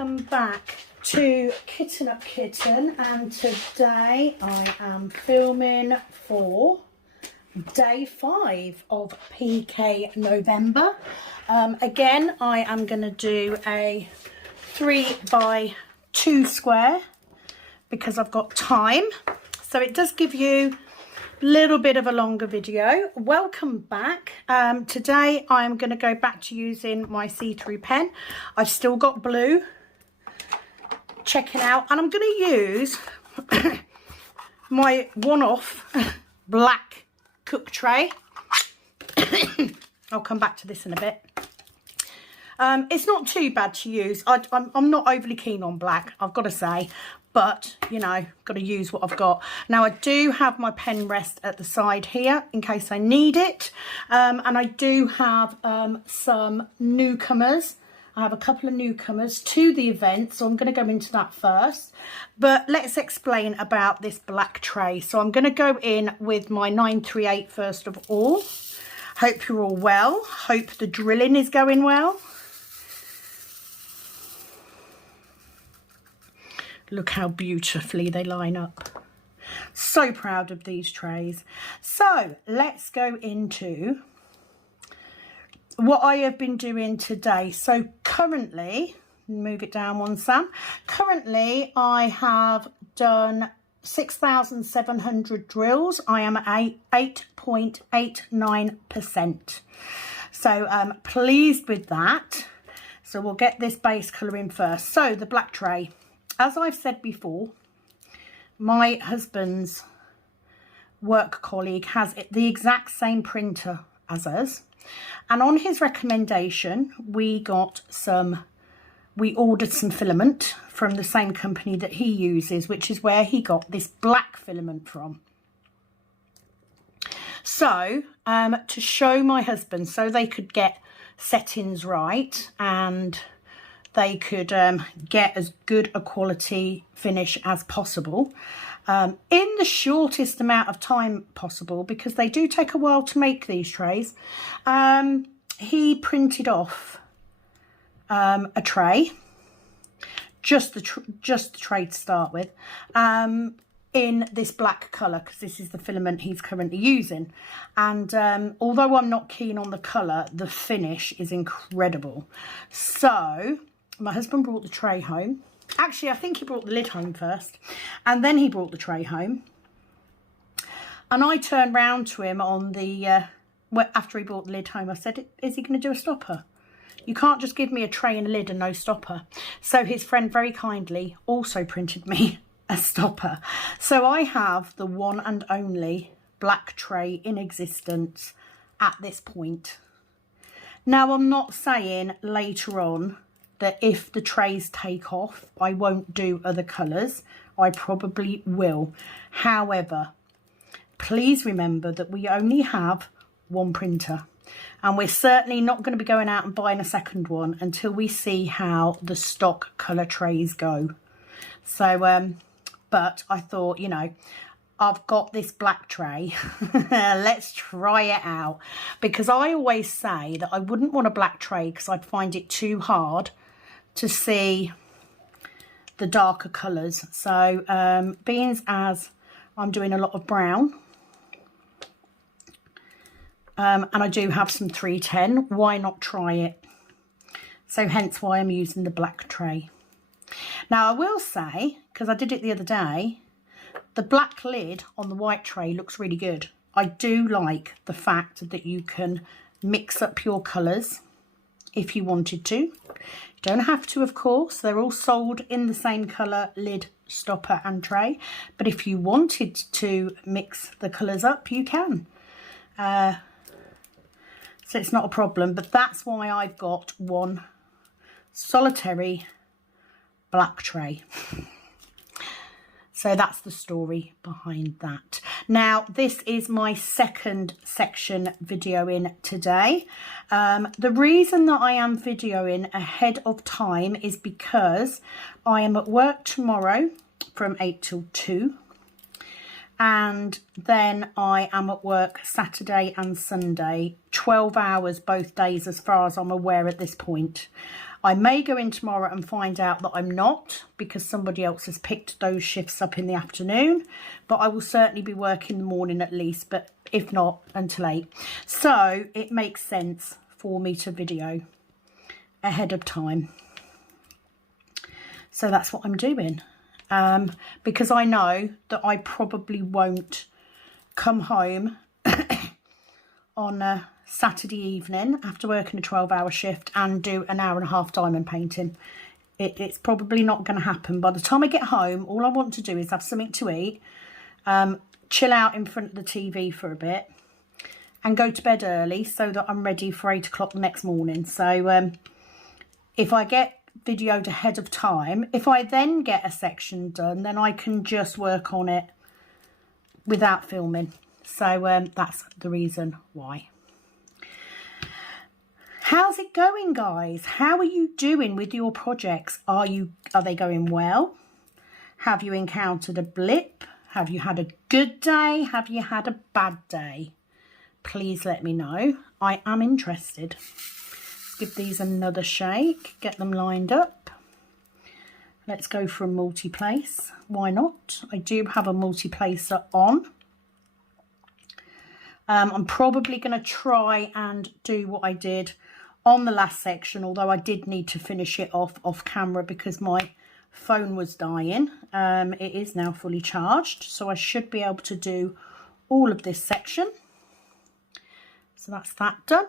welcome back to Kitten Up Kitten, and today I am filming for day 5 of PK November. Again, I am going to do a 3x2 square because I've got time, so it does give you a little bit of a longer video. Welcome back. Today I'm going to go back to using my see-through pen. I've still got blue, checking out, and I'm going to use my one-off black cook tray. I'll come back to this in a bit. It's not too bad to use. I'm not overly keen on black, I've got to say, but you know, got to use what I've got. Now I do have my pen rest at the side here in case I need it, and I do have some newcomers. I have a couple of newcomers to the event, so I'm going to go into that first. But let's explain about this black tray. So I'm going to go in with my 938 first of all. Hope you're all well. Hope the drilling is going well. Look how beautifully they line up. So proud of these trays. So let's go into what I have been doing today. So currently, move it down one, Sam. Currently, I have done 6,700 drills. I am at 8.89%. So I'm pleased with that. So we'll get this base colour in first. So the black tray. As I've said before, my husband's work colleague has the exact same printer as us. And on his recommendation, we ordered some filament from the same company that he uses, which is where he got this black filament from. So, to show my husband, so they could get settings right and they could get as good a quality finish as possible in the shortest amount of time possible, because they do take a while to make these trays. He printed off a tray, just the tray to start with, in this black colour, because this is the filament he's currently using. And although I'm not keen on the colour, the finish is incredible. So my husband brought the tray home. Actually, I think he brought the lid home first, and then he brought the tray home. And I turned round to him on the, after he brought the lid home, I said, is he going to do a stopper? You can't just give me a tray and a lid and no stopper. So his friend very kindly also printed me a stopper. So I have the one and only black tray in existence at this point. Now, I'm not saying later on that if the trays take off, I won't do other colours. I probably will. However, please remember that we only have one printer, and we're certainly not going to be going out and buying a second one until we see how the stock colour trays go. So, but I thought, you know, I've got this black tray. Let's try it out. Because I always say that I wouldn't want a black tray because I'd find it too hard to see the darker colours. So being as I'm doing a lot of brown, and I do have some 310, why not try it? So hence why I'm using the black tray. Now I will say, because I did it the other day, the black lid on the white tray looks really good. I do like the fact that you can mix up your colours if you wanted to. You don't have to, of course. They're all sold in the same colour, lid, stopper and tray. But if you wanted to mix the colours up, you can. So it's not a problem. But that's why I've got one solitary black tray. So that's the story behind that. Now, this is my second section videoing today. The reason that I am videoing ahead of time is because I am at work tomorrow from 8 till 2. And then I am at work Saturday and Sunday, 12 hours both days as far as I'm aware at this point. I may go in tomorrow and find out that I'm not, because somebody else has picked those shifts up in the afternoon, but I will certainly be working the morning at least, but if not, until 8. So it makes sense for me to video ahead of time. So that's what I'm doing, because I know that I probably won't come home on a Saturday evening after working a 12-hour shift and do an hour and a half diamond painting. It's probably not going to happen. By the time I get home, all I want to do is have something to eat, chill out in front of the TV for a bit, and go to bed early so that I'm ready for 8 o'clock the next morning. So if I get videoed ahead of time, if I then get a section done, then I can just work on it without filming. So that's the reason why. How's it going, guys? How are you doing with your projects? Are they going well? Have you encountered a blip? Have you had a good day? Have you had a bad day? Please let me know. I am interested. Give these another shake. Get them lined up. Let's go for a multi-place. Why not? I do have a multi-placer on. I'm probably going to try and do what I did on the last section, although I did need to finish it off camera because my phone was dying. It is now fully charged, so I should be able to do all of this section. So that's that done.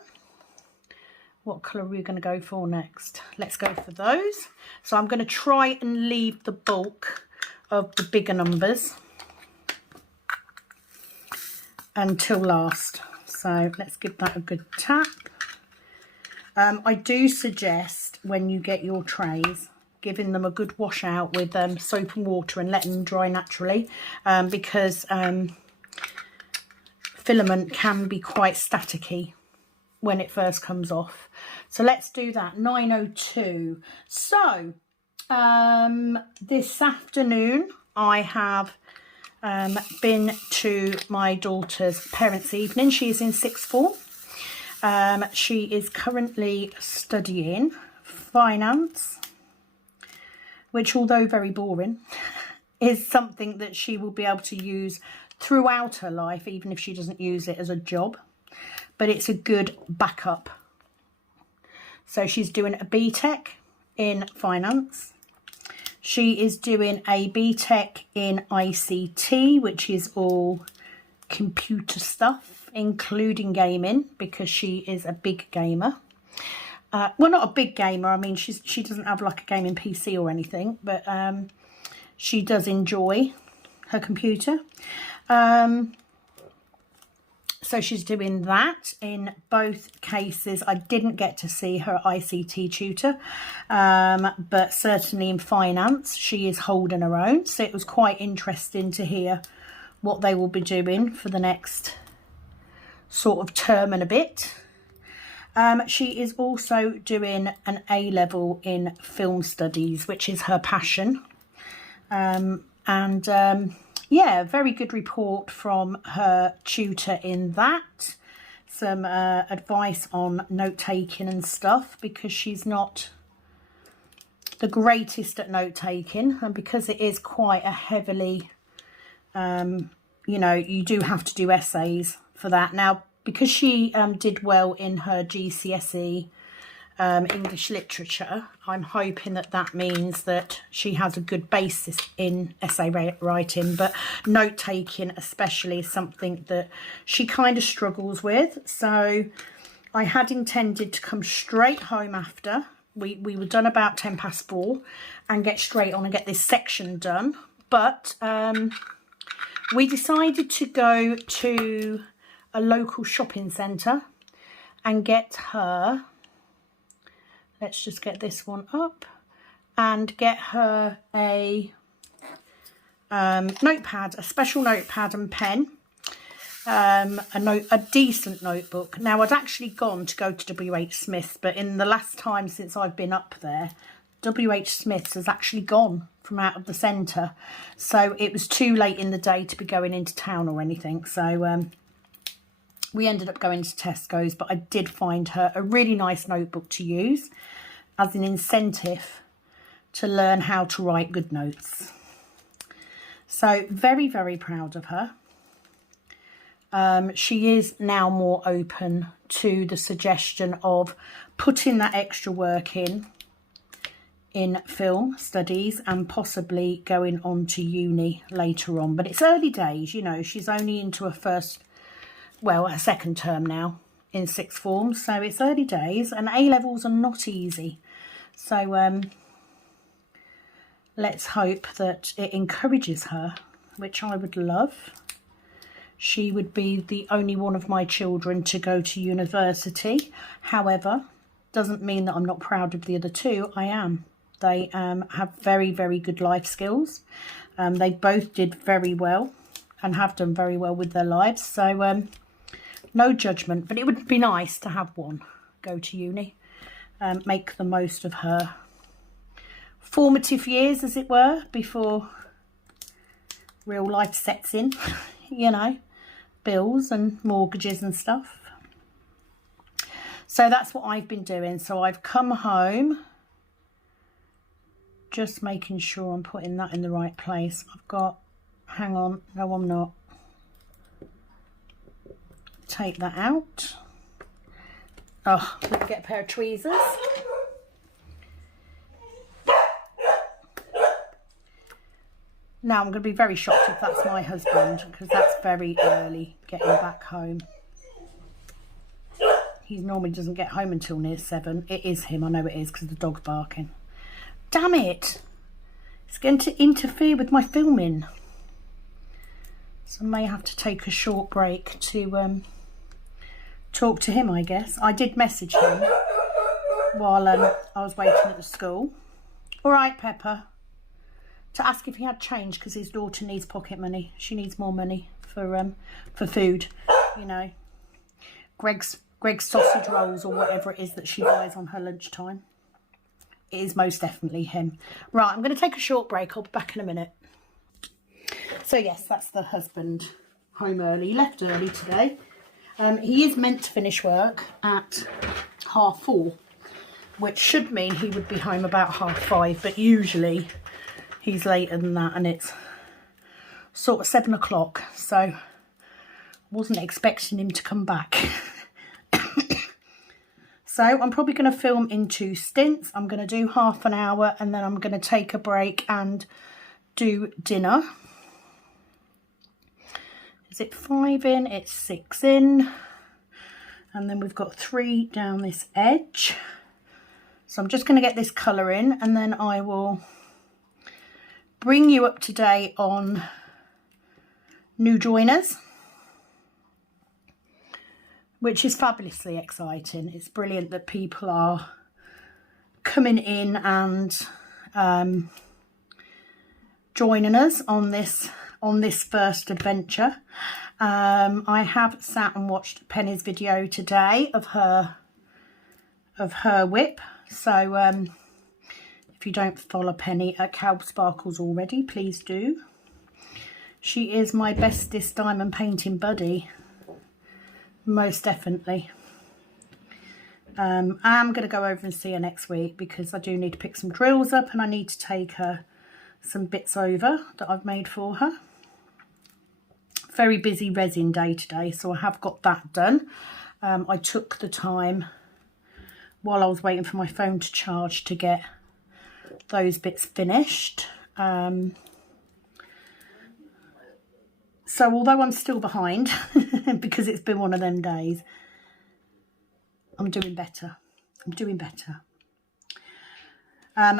What colour are we going to go for next? Let's go for those. So I'm going to try and leave the bulk of the bigger numbers until last. So let's give that a good tap. I do suggest when you get your trays, giving them a good wash out with soap and water and letting them dry naturally, because filament can be quite staticky when it first comes off. So let's do that. 9:02. So this afternoon I have been to my daughter's parents' evening. She is in sixth form. She is currently studying finance, which, although very boring, is something that she will be able to use throughout her life, even if she doesn't use it as a job. But it's a good backup. So she's doing a BTEC in finance. She is doing a BTEC in ICT, which is all computer stuff, including gaming, because she is a big gamer. Well, not a big gamer. I mean, she doesn't have like a gaming PC or anything, but she does enjoy her computer. So she's doing that. In both cases, I didn't get to see her ICT tutor, but certainly in finance, she is holding her own. So it was quite interesting to hear what they will be doing for the next sort of term and a bit. She is also doing an A-level in film studies, which is her passion. Yeah, very good report from her tutor in that. Some advice on note-taking and stuff, because she's not the greatest at note-taking, and because it is quite a heavily, you know, you do have to do essays for that. Now, because she did well in her GCSE English literature, I'm hoping that that means that she has a good basis in essay writing, but note-taking especially is something that she kind of struggles with. So I had intended to come straight home after. We were done about 4:10 and get straight on and get this section done. But we decided to go to a local shopping centre and get her, let's just get this one up, and get her a notepad, a special notepad and pen, a decent notebook. Now, I'd actually gone to go to WH Smith's, but in the last time since I've been up there, WH Smith's has actually gone from out of the centre. So it was too late in the day to be going into town or anything. So we ended up going to Tesco's, but I did find her a really nice notebook to use. as an incentive to learn how to write good notes. So very, very proud of her. She is now more open to the suggestion of putting that extra work in film studies and possibly going on to uni later on. But it's early days, you know, she's only into her second term now in sixth form. So it's early days, and A-levels are not easy. So let's hope that it encourages her, which I would love. She would be the only one of my children to go to university. However, doesn't mean that I'm not proud of the other two. I am. They have very, very good life skills. They both did very well and have done very well with their lives. So no judgment, but it would be nice to have one go to uni. Make the most of her formative years, as it were, before real life sets in, you know, bills and mortgages and stuff. So that's what I've been doing. So I've come home, just making sure I'm putting that in the right place. I've got, hang on, no I'm not. Take that out. Oh, let me get a pair of tweezers. Now I'm going to be very shocked if that's my husband, because that's very early getting back home. He normally doesn't get home until near 7. It is him, I know it is, because the dog's barking. Damn it! It's going to interfere with my filming. So I may have to take a short break to talk to him, I guess. I did message him while I was waiting at the school. All right, Pepper. To ask if he had change, because his daughter needs pocket money. She needs more money for food, you know. Greg's sausage rolls or whatever it is that she buys on her lunchtime. It is most definitely him. Right, I'm going to take a short break. I'll be back in a minute. So yes, that's the husband home early. He left early today. He is meant to finish work at 4:30, which should mean he would be home about 5:30, but usually he's later than that, and it's sort of 7 o'clock, so wasn't expecting him to come back. So I'm probably going to film in 2 stints. I'm going to do half an hour, and then I'm going to take a break and do dinner. Is it 5 in? It's 6 in. And then we've got 3 down this edge. So I'm just going to get this colour in, and then I will bring you up to date on new joiners, which is fabulously exciting. It's brilliant that people are coming in and joining us on this first adventure. I have sat and watched Penny's video today of her whip. So if you don't follow Penny at Cow Sparkles already, please do. She is my bestest diamond painting buddy. Most definitely. I'm going to go over and see her next week, because I do need to pick some drills up, and I need to take her some bits over that I've made for her. Very busy resin day today, so I have got that done. I took the time while I was waiting for my phone to charge to get those bits finished. So although I'm still behind because it's been one of them days, I'm doing better. I'm doing better.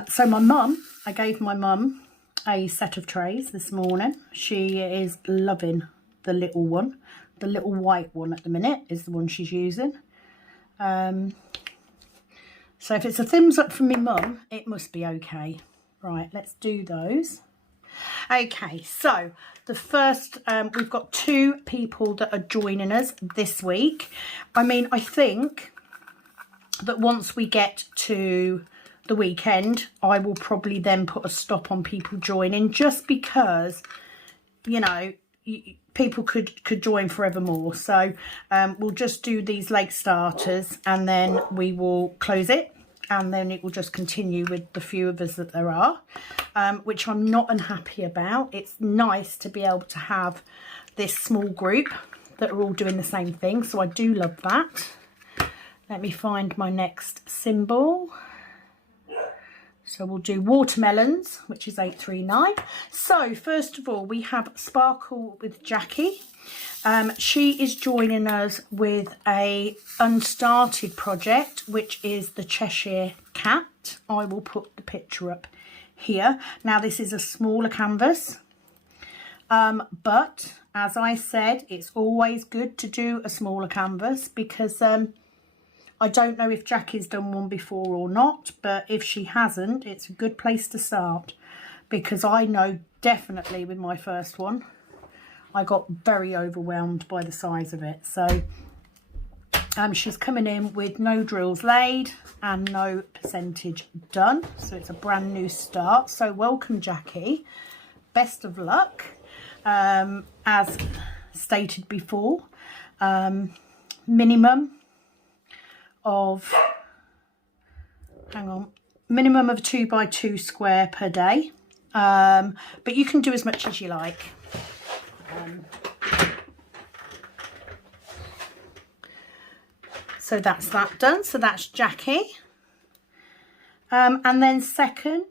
So my mum, I gave my mum a set of trays this morning. She is loving the little one. The little white one at the minute is the one she's using. So if it's a thumbs up from me mum, it must be okay. Right, let's do those. Okay, so the first, we've got 2 people that are joining us this week. I mean, I think that once we get to the weekend, I will probably then put a stop on people joining, just because, you know, people could join forevermore. So we'll just do these late starters, and then we will close it, and then it will just continue with the few of us that there are, which I'm not unhappy about. It's nice to be able to have this small group that are all doing the same thing, so I do love that. Let me find my next symbol. So we'll do watermelons, which is 839. So first of all, we have Sparkle with Jackie. She is joining us with a unstarted project, which is the Cheshire Cat. I will put the picture up here. Now this is a smaller canvas, but as I said, it's always good to do a smaller canvas because I don't know if Jackie's done one before or not, but if she hasn't, it's a good place to start, because I know definitely with my first one, I got very overwhelmed by the size of it. So she's coming in with no drills laid and no percentage done. So it's a brand new start. So welcome, Jackie. Best of luck. As stated before, minimum of, minimum of 2x2 square per day, but you can do as much as you like. So that's that done. So that's Jackie, and then second,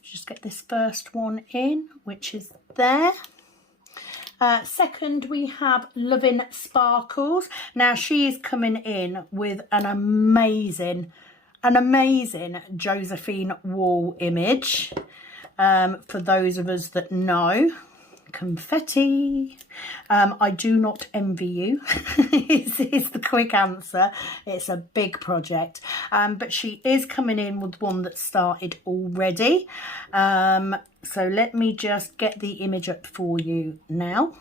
just get this first one in, which is there. Second, we have Lovin' Sparkles. Now she is coming in with an amazing Josephine Wall image. For those of us that know, confetti. I do not envy you is the quick answer. It's a big project, but she is coming in with one that started already. So let me just get the image up for you now.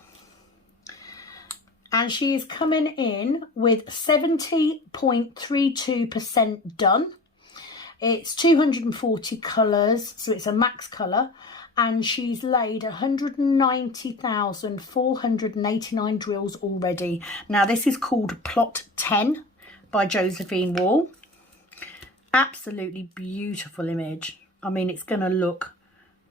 And she is coming in with 70.32% done. It's 240 colours, so it's a max colour, and she's laid 190,489 drills already. Now this is called Plot 10 by Josephine Wall. Absolutely beautiful image. I mean, it's going to look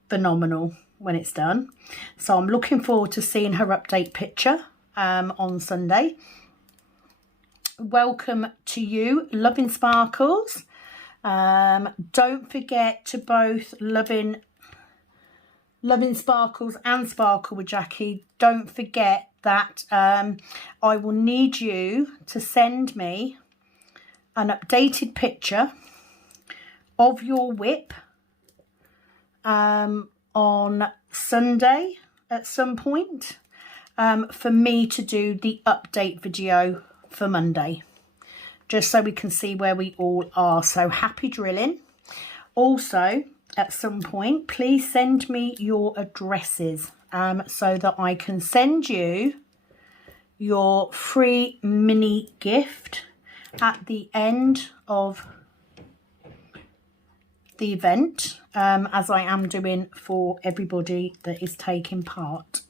phenomenal when it's done. So I'm looking forward to seeing her update picture on Sunday. Welcome to you, Lovin' Sparkles. Don't forget to both Lovin' Sparkles and Sparkle with Jackie. Don't forget that I will need you to send me an updated picture of your whip on Sunday at some point, for me to do the update video for Monday, just so we can see where we all are. So happy drilling. Also, at some point, please send me your addresses so that I can send you your free mini gift at the end of the event, as I am doing for everybody that is taking part.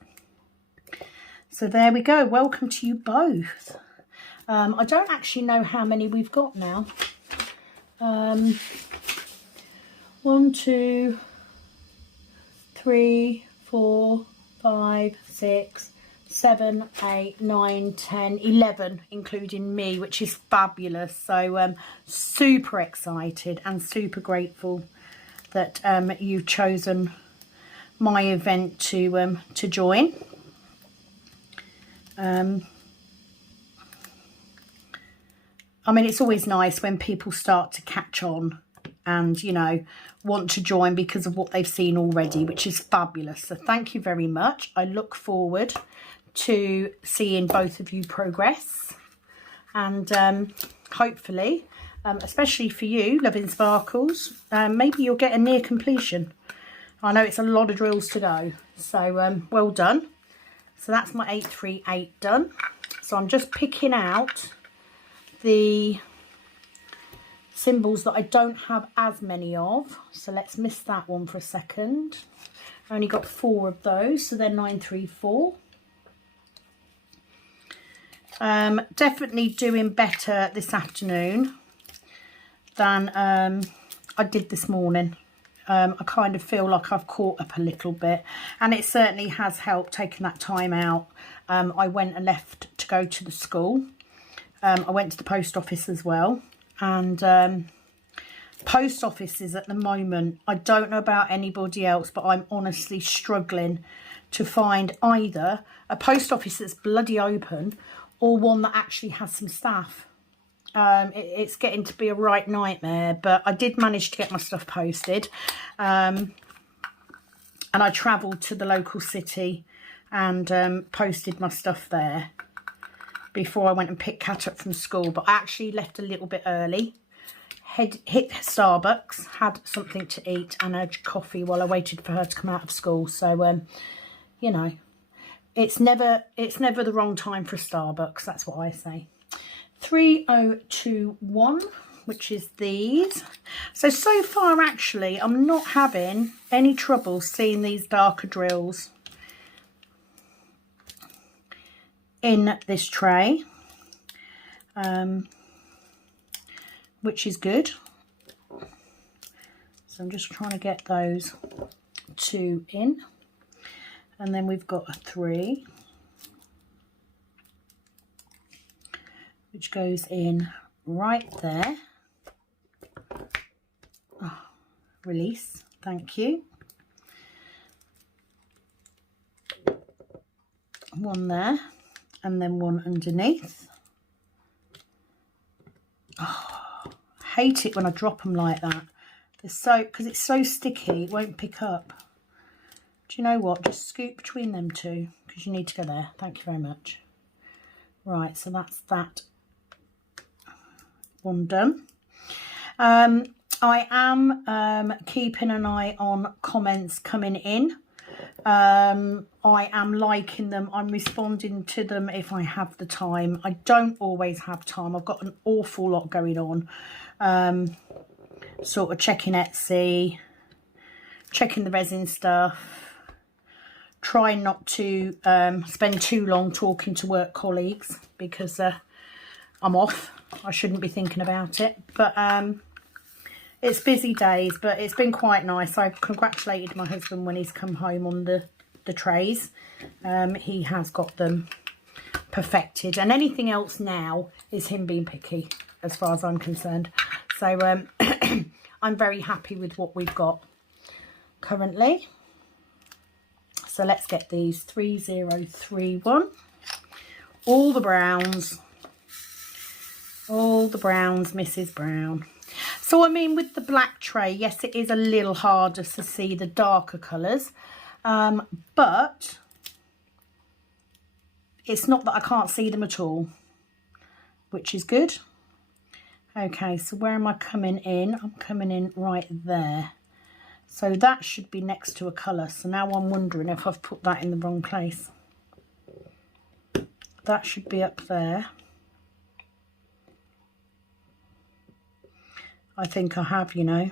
So there we go. Welcome to you both. I don't actually know how many we've got now. 1, 2, 3, 4, 5, 6, 7, 8, 9, 10, 11, including me, which is fabulous. So super excited and super grateful that you've chosen my event to join. I mean, it's always nice when people start to catch on and, you know, want to join because of what they've seen already, which is fabulous. So thank you very much. I look forward to seeing both of you progress, and hopefully, especially for you, Lovin' Sparkles, maybe you'll get a near completion. I know it's a lot of drills to go, so well done. So that's my 838 done. So I'm just picking out the symbols that I don't have as many of. So let's miss that one for a second. I only got 4 of those, so they're 934. Definitely doing better this afternoon. than I did this morning. I kind of feel like I've caught up a little bit, and it certainly has helped taking that time out. I went and left to go to the school. I went to the post office as well, and post offices at the moment, I don't know about anybody else, but I'm honestly struggling to find either a post office that's bloody open or one that actually has some staff. It's getting to be a right nightmare, but I did manage to get my stuff posted, and I travelled to the local city and posted my stuff there before I went and picked Kat up from school. But I actually left a little bit early, hit Starbucks, had something to eat and a coffee while I waited for her to come out of school. So you know, it's never the wrong time for Starbucks, that's what I say. 3021, which is these. So far actually I'm not having any trouble seeing these darker drills in this tray, which is good. So I'm just trying to get those 2 in, and then we've got a 3 which goes in right there. Oh, release, thank you. 1 there, and then 1 underneath. Oh, hate it when I drop them like that. They're so, because it's so sticky, it won't pick up. Do you know what? Just scoop between them 2, because you need to go there. Thank you very much. Right, so that's that 1 done. I am keeping an eye on comments coming in. I am liking them. I'm responding to them if I have the time. I don't always have time. I've got an awful lot going on. Sort of checking Etsy, checking the resin stuff, trying not to spend too long talking to work colleagues because I'm off. I shouldn't be thinking about it, but it's busy days, but it's been quite nice. I've congratulated my husband when he's come home on the trays. He has got them perfected, and anything else now is him being picky as far as I'm concerned. So I'm very happy with what we've got currently. So let's get these. 3031, all the browns, Mrs. Brown. So I mean, with the black tray, yes, it is a little harder to see the darker colours, but it's not that I can't see them at all, which is good. Okay, so where am I coming in? I'm coming in right there. So that should be next to a colour. So now I'm wondering if I've put that in the wrong place. That should be up there. I think I have, you know.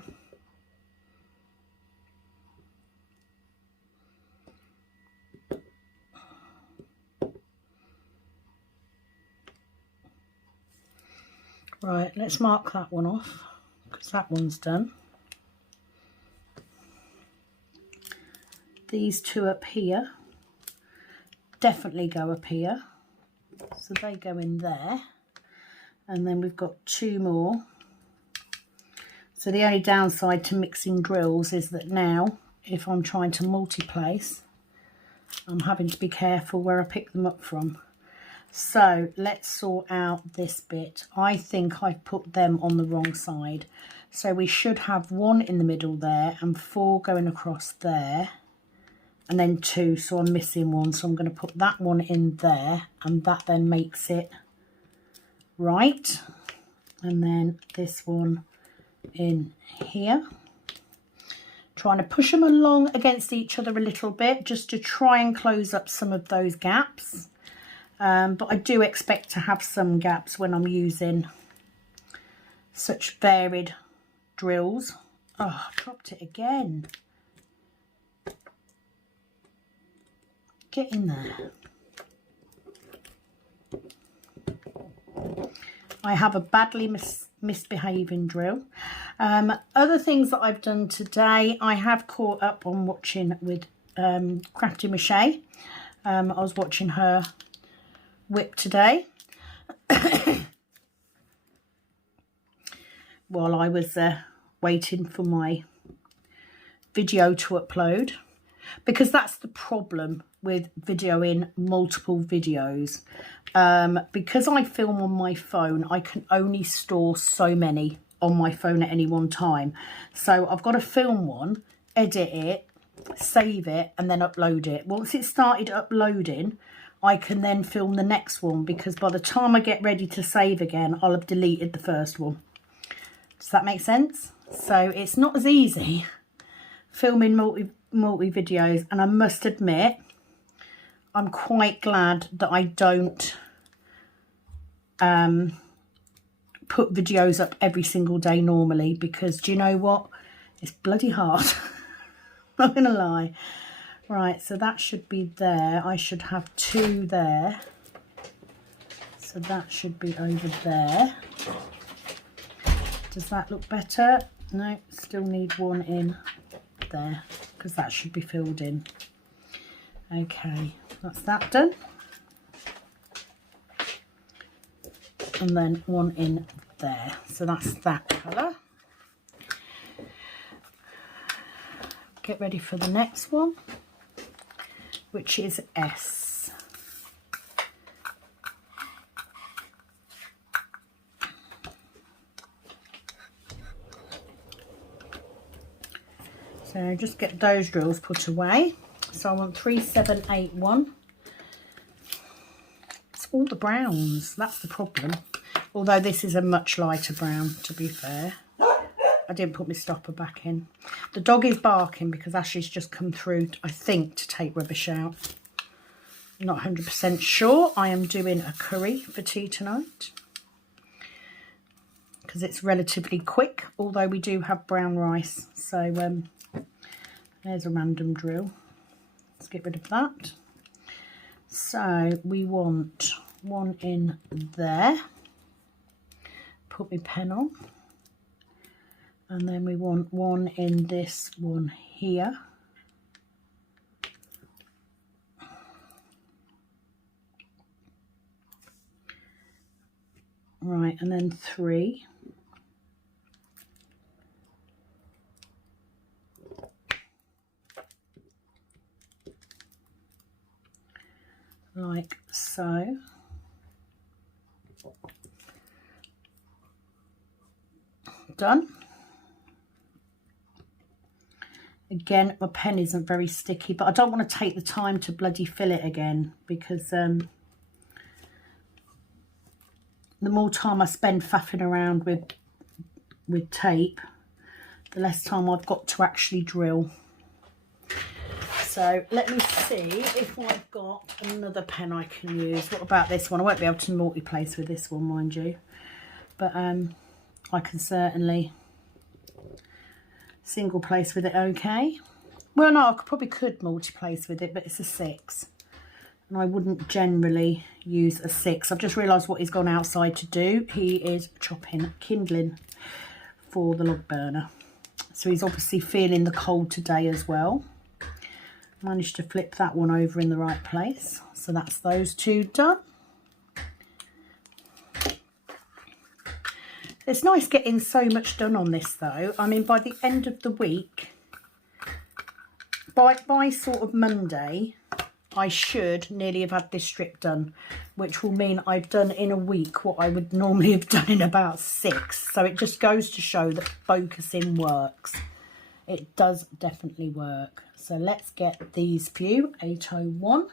Right, let's mark that one off because that one's done. These 2 up here definitely go up here, so they go in there, and then we've got 2 more. So the only downside to mixing drills is that now if I'm trying to multi-place, I'm having to be careful where I pick them up from. So let's sort out this bit. I think I've put them on the wrong side. So we should have 1 in the middle there and 4 going across there, and then 2. So I'm missing 1. So I'm going to put that one in there, and that then makes it right. And then this one in here. Trying to push them along against each other a little bit just to try and close up some of those gaps. But I do expect to have some gaps when I'm using such varied drills. Oh, I dropped it again. Get in there. I have a badly misbehaving drill. Other things that I've done today, I have caught up on watching with Crafty Mache. I was watching her whip today while I was waiting for my video to upload, because that's the problem with videoing multiple videos. Because I film on my phone, I can only store so many on my phone at any one time. So I've got to film one, edit it, save it, and then upload it. Once it started uploading, I can then film the next one, because by the time I get ready to save again, I'll have deleted the first one. Does that make sense? So it's not as easy filming multi videos, and I must admit I'm quite glad that I don't put videos up every single day normally, because do you know what, it's bloody hard. Not gonna lie. Right, so that should be there. I should have 2 there, so that should be over there. Does that look better? No, still need 1 in there, because that should be filled in. Okay, that's that done. And then 1 in there, so that's that colour. Get ready for the next one, which is S. So just get those drills put away. So I want 3781. It's all the browns, that's the problem. Although this is a much lighter brown, to be fair. I didn't put my stopper back in. The dog is barking because Ashley's just come through, I think, to take rubbish out. I'm not 100% sure. I am doing a curry for tea tonight, because it's relatively quick, although we do have brown rice. So there's a random drill. Let's get rid of that. So we want 1 in there. Put my pen on. And then we want 1 in this one here. Right, and then 3. Like so. Done. Again, my pen isn't very sticky, but I don't want to take the time to bloody fill it again, because the more time I spend faffing around with tape, the less time I've got to actually drill. So let me see if I've got another pen I can use. What about this one? I won't be able to multi-place with this one, mind you, but I can certainly single place with it. Okay, well, no, I probably could multi-place with it, but it's a 6 and I wouldn't generally use a 6. I've just realised what he's gone outside to do. He is chopping kindling for the log burner, so he's obviously feeling the cold today as well. Managed to flip that one over in the right place, so that's those 2 done. It's nice getting so much done on this though. I mean, by the end of the week, by sort of Monday, I should nearly have had this strip done, which will mean I've done in a week what I would normally have done in about 6. So it just goes to show that focusing works. It does definitely work. So let's get these few. 801.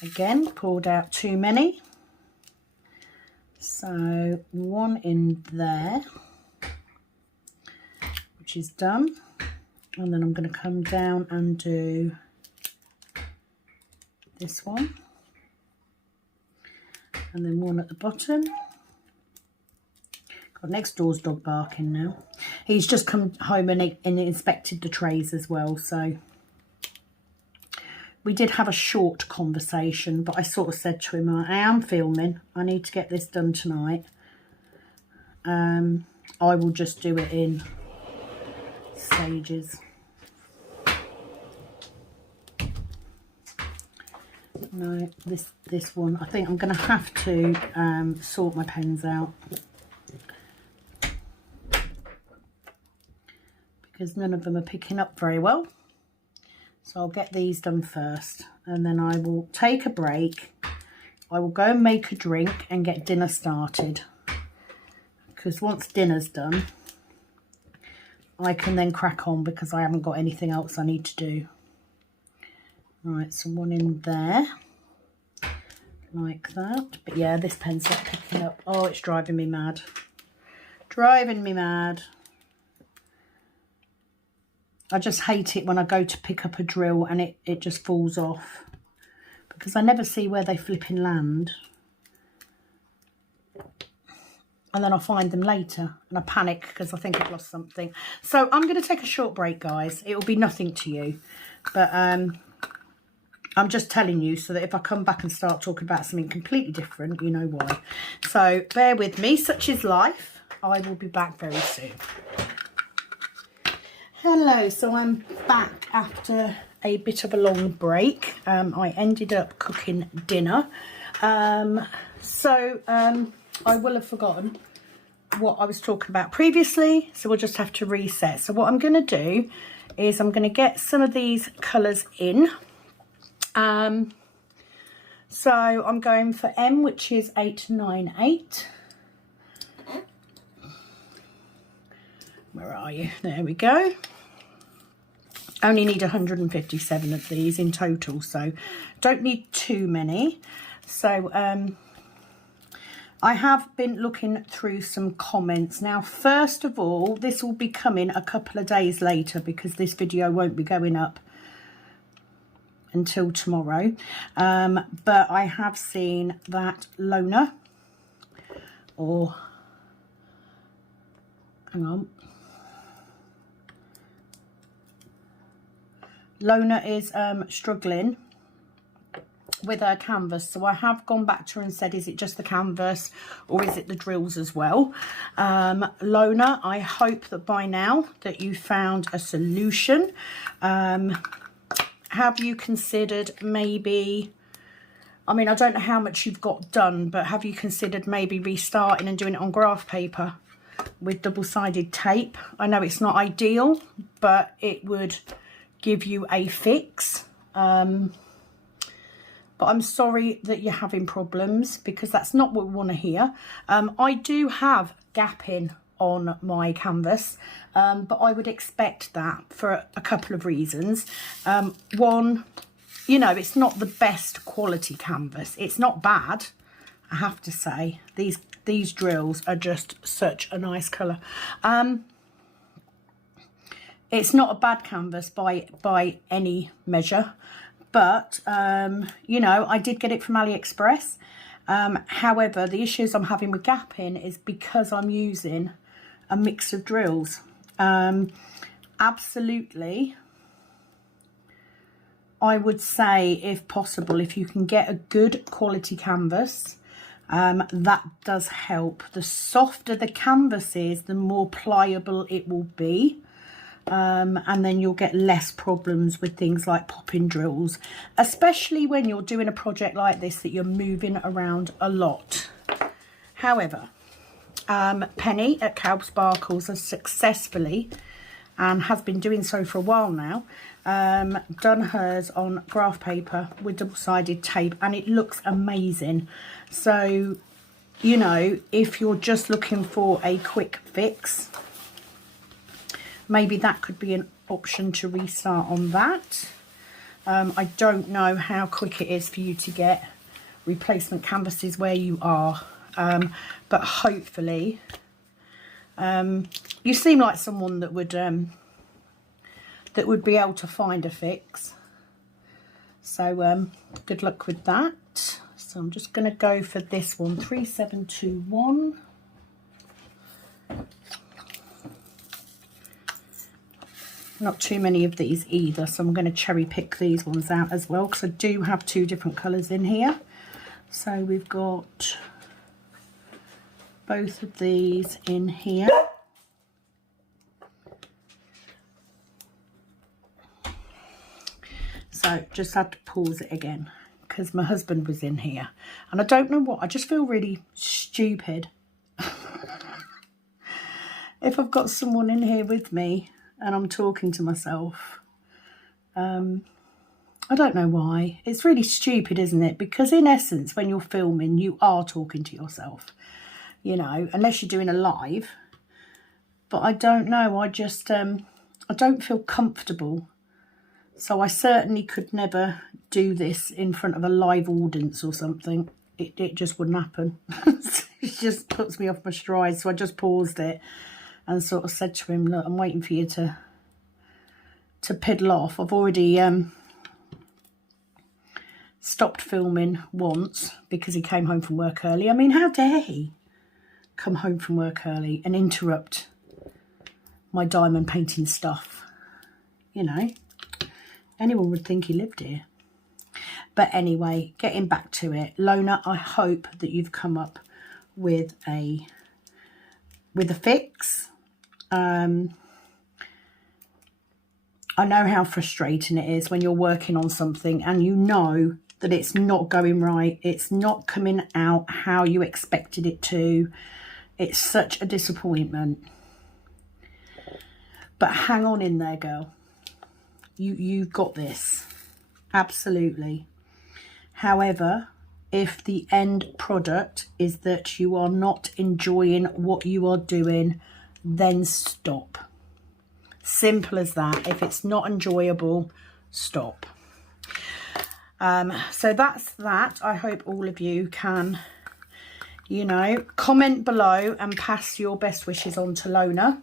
Again, pulled out too many. So 1 in there, which is done. And then I'm going to come down and do this one. And then 1 at the bottom. God, next door's dog barking now. He's just come home and inspected the trays as well. So we did have a short conversation, but I sort of said to him, I am filming. I need to get this done tonight. I will just do it in stages. No, this one, I think I'm going to have to sort my pens out, because none of them are picking up very well. So I'll get these done first, and then I will take a break. I will go and make a drink and get dinner started, because once dinner's done, I can then crack on, because I haven't got anything else I need to do. Right, so one in there, like that. But yeah, this pen's not picking up. Oh, it's driving me mad. Driving me mad. I just hate it when I go to pick up a drill and it just falls off, because I never see where they flipping land. And then I'll find them later and I panic because I think I've lost something. So I'm going to take a short break, guys. It will be nothing to you, but I'm just telling you so that if I come back and start talking about something completely different, you know why. So bear with me, such is life. I will be back very soon. Hello, so I'm back after a bit of a long break. I ended up cooking dinner. I will have forgotten what I was talking about previously, so we'll just have to reset. So what I'm going to do is I'm going to get some of these colours in. So I'm going for M, which is 898. Where are you? There we go. Only need 157 of these in total, so don't need too many. So I have been looking through some comments. Now, first of all, this will be coming a couple of days later, because this video won't be going up until tomorrow, but I have seen that Lona, or hang on, Lona is struggling with her canvas, so I have gone back to her and said, is it just the canvas or is it the drills as well? Lona, I hope that by now that you found a solution. Have you considered maybe, I mean, I don't know how much you've got done, but have you considered maybe restarting and doing it on graph paper with double-sided tape? I know it's not ideal, but it would give you a fix. But I'm sorry that you're having problems, because that's not what we want to hear. I do have gapping on my canvas, but I would expect that for a couple of reasons. One, you know, it's not the best quality canvas. It's not bad, I have to say. These drills are just such a nice colour. It's not a bad canvas by any measure, but you know, I did get it from AliExpress. However, the issues I'm having with gapping is because I'm using a mix of drills. Absolutely, I would say, if possible, if you can get a good quality canvas, that does help. The softer the canvas is, the more pliable it will be. And then you'll get less problems with things like popping drills, especially when you're doing a project like this that you're moving around a lot. However, Penny at Calb Sparkles has successfully, and has been doing so for a while now, done hers on graph paper with double-sided tape, and it looks amazing. So, you know, if you're just looking for a quick fix, maybe that could be an option to restart on that. I don't know how quick it is for you to get replacement canvases where you are, but hopefully you seem like someone that would be able to find a fix. So good luck with that. So I'm just going to go for this one, 3721. Not too many of these either, so I'm going to cherry pick these ones out as well, because I do have two different colours in here. So we've got both of these in here. So just had to pause it again because my husband was in here. And I don't know what, I just feel really stupid if I've got someone in here with me and I'm talking to myself. I don't know why. It's really stupid, isn't it? Because in essence, when you're filming, you are talking to yourself, you know, unless you're doing a live. But I don't know, I just, I don't feel comfortable. So I certainly could never do this in front of a live audience or something. It just wouldn't happen. It just puts me off my stride. So I just paused it and sort of said to him, look, I'm waiting for you to piddle off. I've already stopped filming once because he came home from work early. I mean, how dare he come home from work early and interrupt my diamond painting stuff? You know, anyone would think he lived here. But anyway, getting back to it, Lona, I hope that you've come up with a fix. I know how frustrating it is when you're working on something and you know that it's not going right. It's not coming out how you expected it to. It's such a disappointment. But hang on in there, girl. You've got this. Absolutely. However, if the end product is that you are not enjoying what you are doing, then stop. Simple as that. If it's not enjoyable, stop. So that's that. I hope all of you can, you know, comment below and pass your best wishes on to Lona.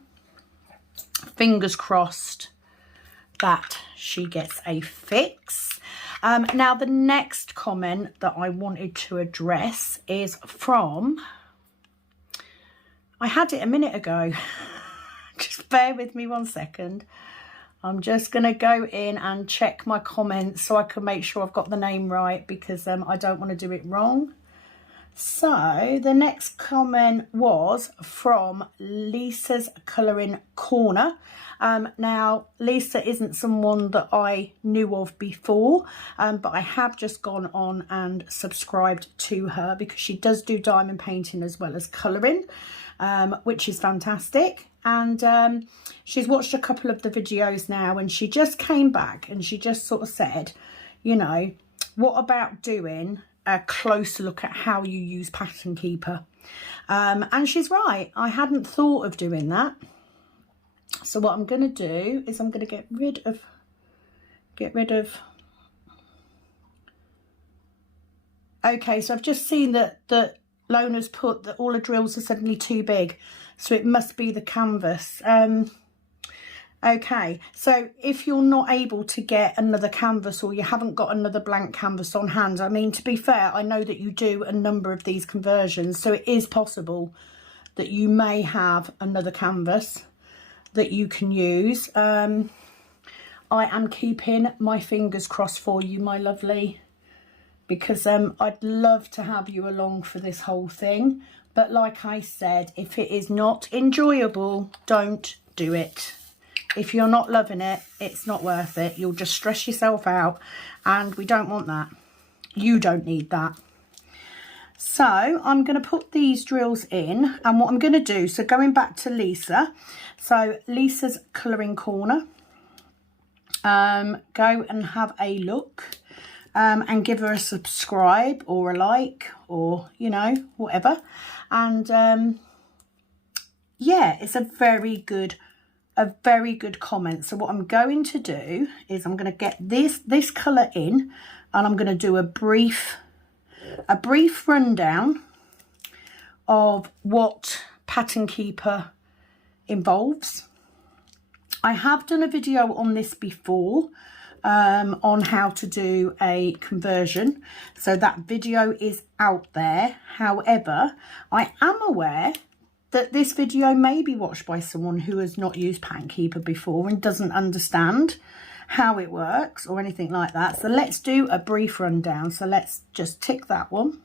Fingers crossed that she gets a fix. Now, the next comment that I wanted to address is from, I had it a minute ago. Just bear with me 1 second. I'm just going to go in and check my comments so I can make sure I've got the name right, because I don't want to do it wrong. So the next comment was from Lisa's Colouring Corner. Now, Lisa isn't someone that I knew of before, but I have just gone on and subscribed to her because she does do diamond painting as well as colouring, which is fantastic. And she's watched a couple of the videos now, and she just came back and she just sort of said, you know, what about doing a closer look at how you use Pattern Keeper? And she's right. I hadn't thought of doing that. So what I'm going to do is I'm going to get rid of okay, so I've just seen that Lona's put that all the drills are suddenly too big, so it must be the canvas. Okay, so if you're not able to get another canvas, or you haven't got another blank canvas on hand, I mean, to be fair, I know that you do a number of these conversions, so it is possible that you may have another canvas that you can use. I am keeping my fingers crossed for you, my lovely, because I'd love to have you along for this whole thing. But like I said, if it is not enjoyable, don't do it. If you're not loving it, it's not worth it. You'll just stress yourself out, and we don't want that. You don't need that. So I'm going to put these drills in, and what I'm going to do, so going back to Lisa, so Lisa's Colouring Corner, go and have a look, and give her a subscribe or a like, or, you know, whatever. And yeah, it's a very good comment. So what I'm going to do is I'm going to get this colour in, and I'm going to do a brief rundown of what Pattern Keeper involves. I have done a video on this before, on how to do a conversion, so that video is out there. However, I am aware that this video may be watched by someone who has not used Pattern Keeper before and doesn't understand how it works or anything like that. So let's do a brief rundown. So let's just tick that one.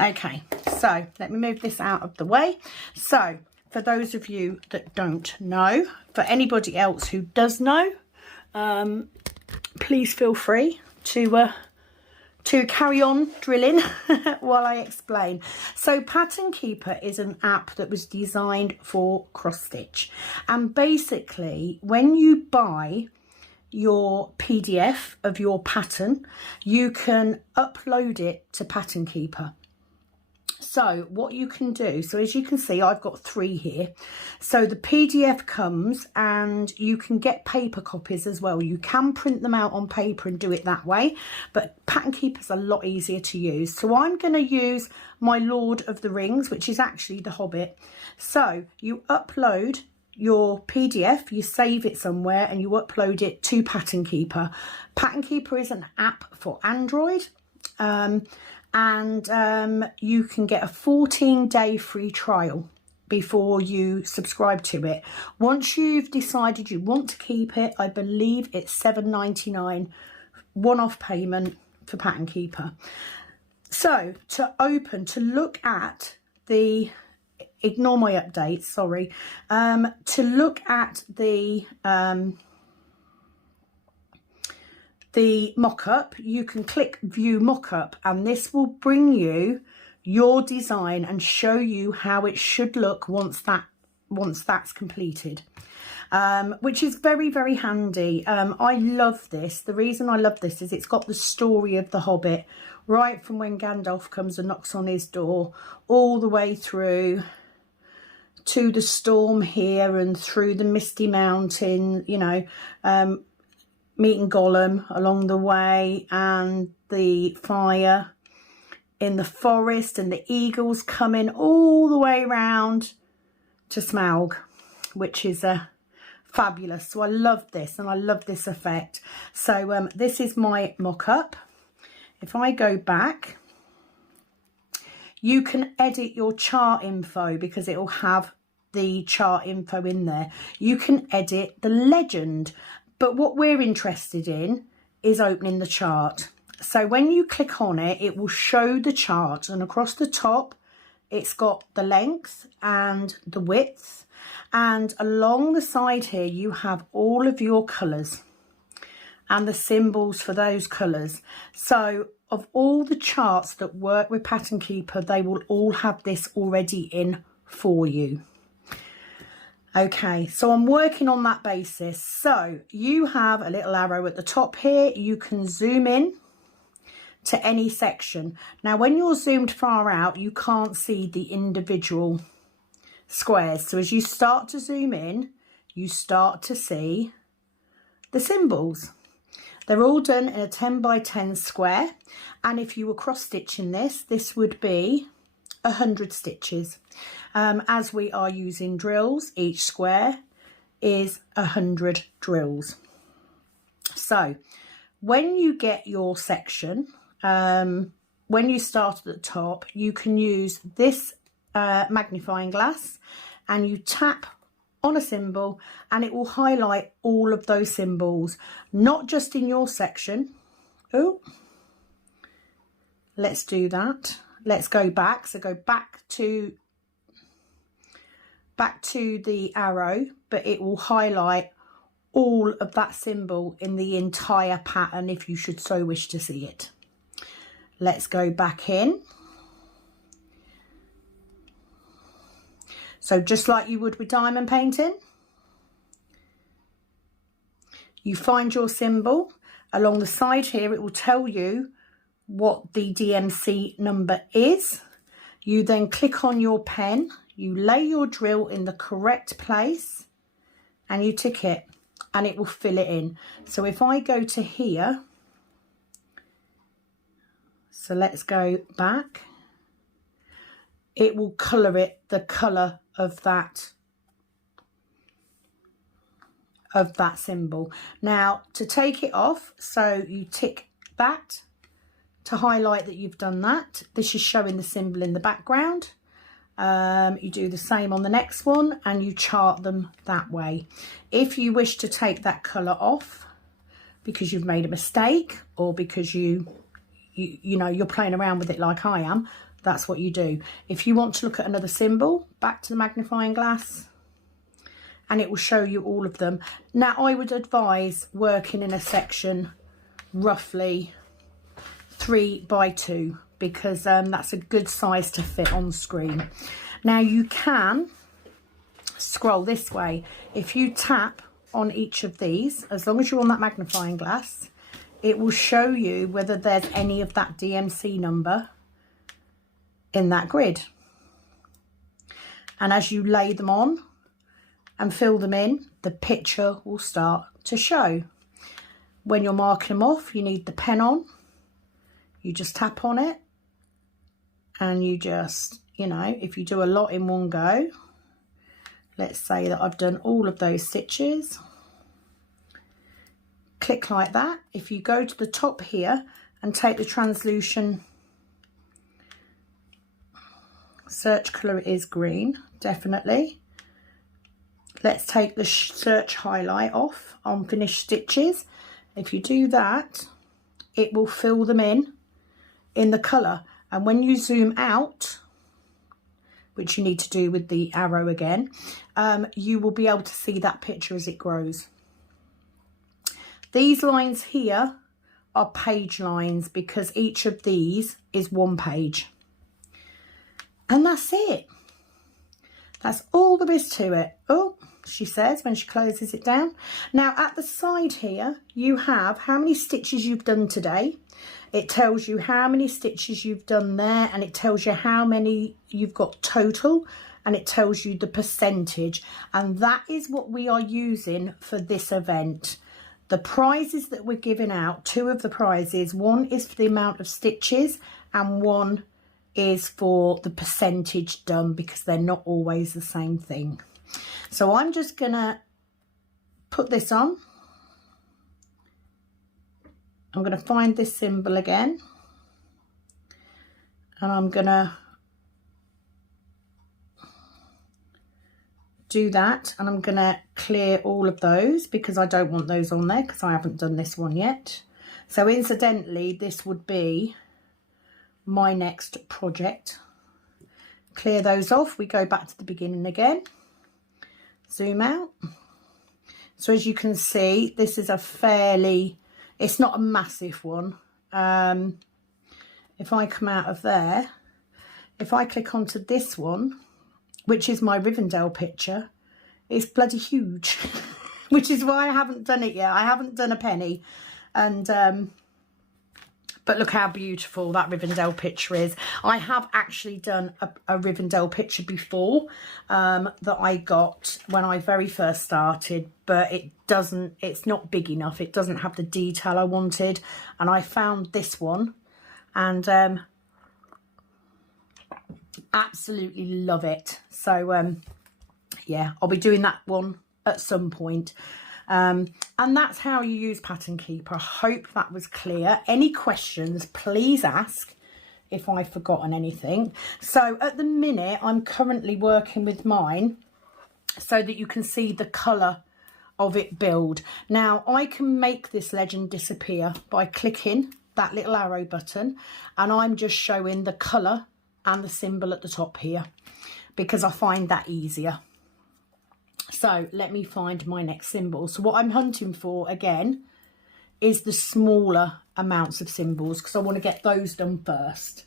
Okay, so let me move this out of the way. So for those of you that don't know, for anybody else who does know, please feel free to carry on drilling while I explain. So Pattern Keeper is an app that was designed for cross stitch, and basically when you buy your PDF of your pattern, you can upload it to Pattern Keeper. So what you can do, so as you can see, I've got 3 here. So the PDF comes, and you can get paper copies as well. You can print them out on paper and do it that way, but Pattern Keeper's a lot easier to use. So I'm going to use my Lord of the Rings, which is actually The Hobbit. So you upload your PDF, you save it somewhere, and you upload it to Pattern Keeper. Pattern Keeper is an app for Android. And you can get a 14-day free trial before you subscribe to it. Once you've decided you want to keep it, I believe it's $7.99 one-off payment for Pattern Keeper. So to look at the, ignore my updates, sorry, to look at the mock-up, you can click view mock-up, and this will bring you your design and show you how it should look once that's completed, which is very, very handy. I love this. The reason I love this is it's got the story of the Hobbit, right from when Gandalf comes and knocks on his door, all the way through to the storm here and through the Misty Mountain, you know, meeting Gollum along the way, and the fire in the forest, and the eagles coming all the way around to Smaug, which is fabulous. So I love this, and I love this effect. So this is my mock-up. If I go back, you can edit your chart info because it will have the chart info in there. You can edit the legend. But what we're interested in is opening the chart. So when you click on it, it will show the chart, and across the top, it's got the length and the width. And along the side here, you have all of your colours and the symbols for those colours. So of all the charts that work with Pattern Keeper, they will all have this already in for you. Okay, so I'm working on that basis. So you have a little arrow at the top here. You can zoom in to any section. Now, when you're zoomed far out, you can't see the individual squares. So as you start to zoom in, you start to see the symbols. They're all done in a 10 by 10 square. And if you were cross stitching this would be 100 stitches. As we are using drills, each square is 100 drills. So when you get your section, when you start at the top, you can use this magnifying glass, and you tap on a symbol and it will highlight all of those symbols, not just in your section. Oh, let's do that. Let's go back. So go back to the arrow, but it will highlight all of that symbol in the entire pattern if you should so wish to see it. Let's go back in. So just like you would with diamond painting, you find your symbol. Along the side here, it will tell you what the DMC number is. You then click on your pen, you lay your drill in the correct place, and you tick it, and it will fill it in. So if I go to here, so let's go back, it will colour it the colour of that symbol. Now to take it off, so you tick that to highlight that you've done that. This is showing the symbol in the background. You do the same on the next one, and you chart them that way. If you wish to take that colour off because you've made a mistake, or because you know you're playing around with it like I am, that's what you do. If you want to look at another symbol, back to the magnifying glass, and it will show you all of them. Now, I would advise working in a section roughly 3 by 2 because that's a good size to fit on screen. Now, you can scroll this way. If you tap on each of these, as long as you're on that magnifying glass, it will show you whether there's any of that DMC number in that grid. And as you lay them on and fill them in, the picture will start to show. When you're marking them off, you need the pen on. You just tap on it and you just, you know, if you do a lot in one go, let's say that I've done all of those stitches, click like that. If you go to the top here and take the translucent, search colour is green, definitely. Let's take the search highlight off on finished stitches. If you do that, it will fill them in the colour. And when you zoom out, which you need to do with the arrow again, you will be able to see that picture as it grows. These lines here are page lines because each of these is 1 page. And that's it. That's all there is to it. Oh, she says when she closes it down. Now at the side here, you have how many stitches you've done today. It tells you how many stitches you've done there, and it tells you how many you've got total, and it tells you the percentage. And that is what we are using for this event. The prizes that we're giving out, 2 of the prizes, one is for the amount of stitches and one is for the percentage done, because they're not always the same thing. So I'm just gonna put this on. I'm gonna find this symbol again and I'm gonna do that, and I'm gonna clear all of those because I don't want those on there because I haven't done this one yet. So incidentally, this would be my next project. Clear those off. We go back to the beginning again, zoom out. So as you can see, this is a fairly, it's not a massive one. If I come out of there, if I click onto this one, which is my Rivendell picture, it's bloody huge, which is why I haven't done it yet. I haven't done a penny. And but look how beautiful that Rivendell picture is. I have actually done a Rivendell picture before that I got when I very first started, but it's not big enough. It doesn't have the detail I wanted. And I found this one and absolutely love it. So yeah, I'll be doing that one at some point. And that's how you use Pattern Keeper. I hope that was clear. Any questions, please ask if I've forgotten anything. So at the minute, I'm currently working with mine so that you can see the colour of it build. Now, I can make this legend disappear by clicking that little arrow button, and I'm just showing the colour and the symbol at the top here because I find that easier. So let me find my next symbol. So what I'm hunting for again is the smaller amounts of symbols because I want to get those done first.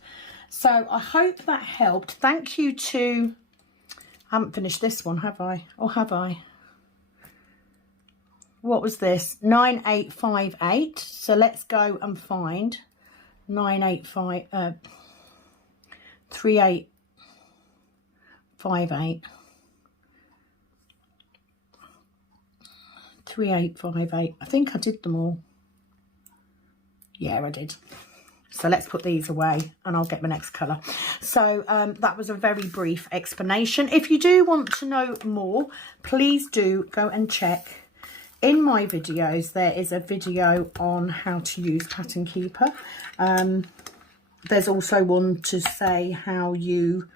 So I hope that helped. Thank you to, I haven't finished this one, have I? Or have I? What was this? 9858. So let's go and find 3858. 3858. I think I did them all. Yeah, I did. So let's put these away and I'll get my next colour. So that was a very brief explanation. If you do want to know more, please do go and check. In my videos, there is a video on how to use Pattern Keeper. There's also one to say how you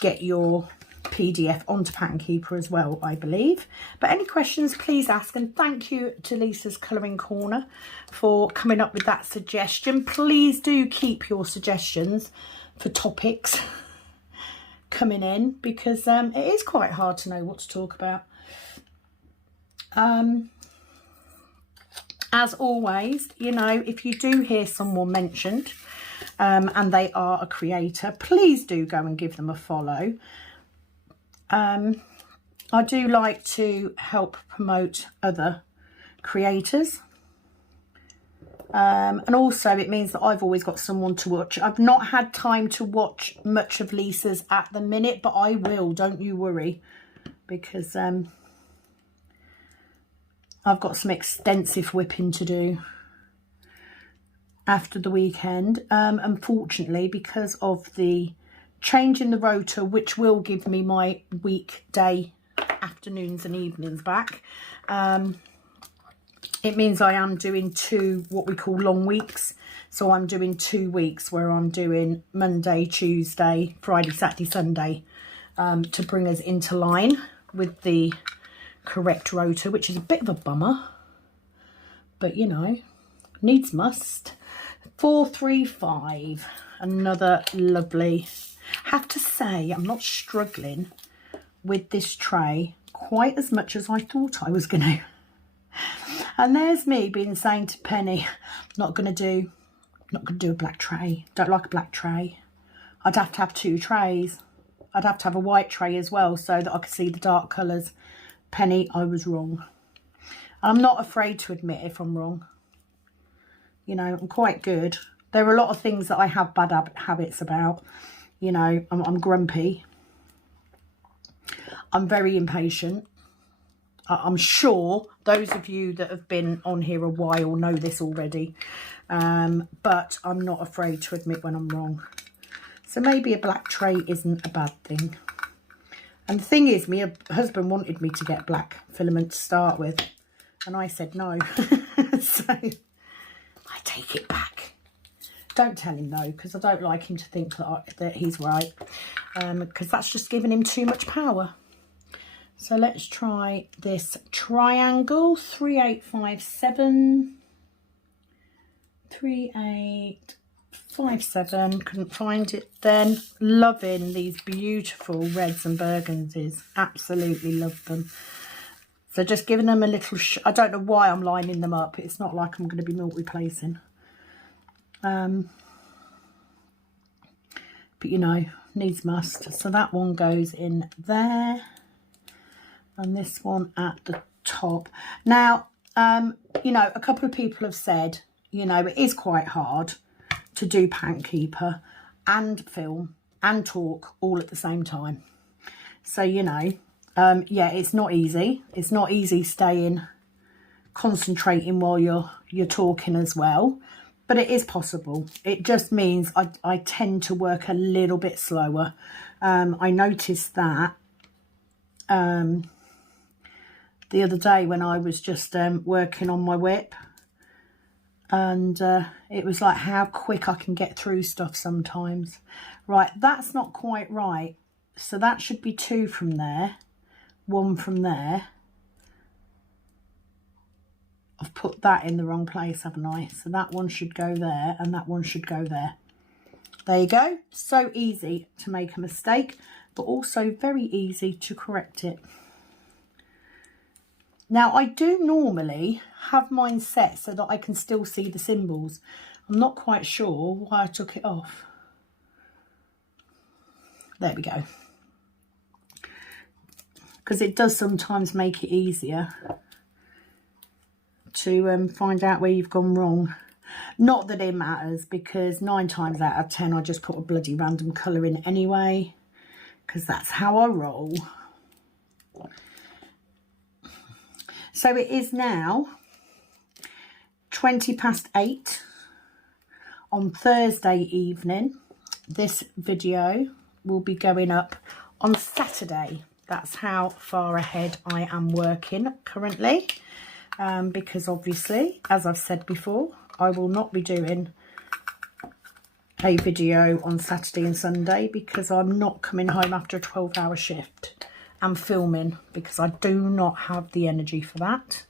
get your PDF onto Pattern Keeper as well, I believe. But any questions, please ask. And thank you to Lisa's Colouring Corner for coming up with that suggestion. Please do keep your suggestions for topics coming in, because it is quite hard to know what to talk about. As always, you know, if you do hear someone mentioned and they are a creator, please do go and give them a follow. I do like to help promote other creators. And also it means that I've always got someone to watch. I've not had time to watch much of Lisa's at the minute, but I will, don't you worry, because I've got some extensive whipping to do after the weekend. Unfortunately, because of the change in the rota, which will give me my weekday afternoons and evenings back, it means I am doing 2 what we call long weeks. So I'm doing 2 weeks where I'm doing Monday, Tuesday, Friday, Saturday, Sunday, to bring us into line with the correct rota, which is a bit of a bummer, but you know, needs must. 435, another lovely. Have to say, I'm not struggling with this tray quite as much as I thought I was gonna. And there's me being saying to Penny, not gonna do a black tray. Don't like a black tray. I'd have to have 2 trays. I'd have to have a white tray as well so that I could see the dark colours. Penny, I was wrong. I'm not afraid to admit if I'm wrong. You know, I'm quite good. There are a lot of things that I have bad habits about. You know, I'm grumpy. I'm very impatient. I'm sure those of you that have been on here a while know this already. But I'm not afraid to admit when I'm wrong. So maybe a black tray isn't a bad thing. And the thing is, my husband wanted me to get black filament to start with, and I said no. So I take it back. Don't tell him no, because I don't like him to think that he's right, because that's just giving him too much power. So let's try this triangle, 3857, 3857, couldn't find it then. Loving these beautiful reds and burgundies, absolutely love them. So just giving them a little, I don't know why I'm lining them up, it's not like I'm going to be multi-placing. But you know, needs must. So that one goes in there. And this one at the top. Now, you know, a couple of people have said, you know, it is quite hard to do Pattern Keeper and film and talk all at the same time. So, you know, yeah, it's not easy. It's not easy concentrating while you're talking as well. But it is possible. It just means I tend to work a little bit slower. I noticed that the other day when I was just working on my whip, and it was like how quick I can get through stuff sometimes. Right, that's not quite right. So that should be 2 from there, 1 from there. I've put that in the wrong place, haven't I? So that one should go there and that one should go there. There you go. So easy to make a mistake, but also very easy to correct it. Now, I do normally have mine set so that I can still see the symbols. I'm not quite sure why I took it off. There we go. Because it does sometimes make it easier to find out where you've gone wrong. Not that it matters, because 9 times out of 10 I just put a bloody random colour in anyway, because that's how I roll. So it is now 8:20 on Thursday evening. This video will be going up on Saturday. That's how far ahead I am working currently, because obviously, as I've said before, I will not be doing a video on Saturday and Sunday because I'm not coming home after a 12-hour shift and filming, because I do not have the energy for that.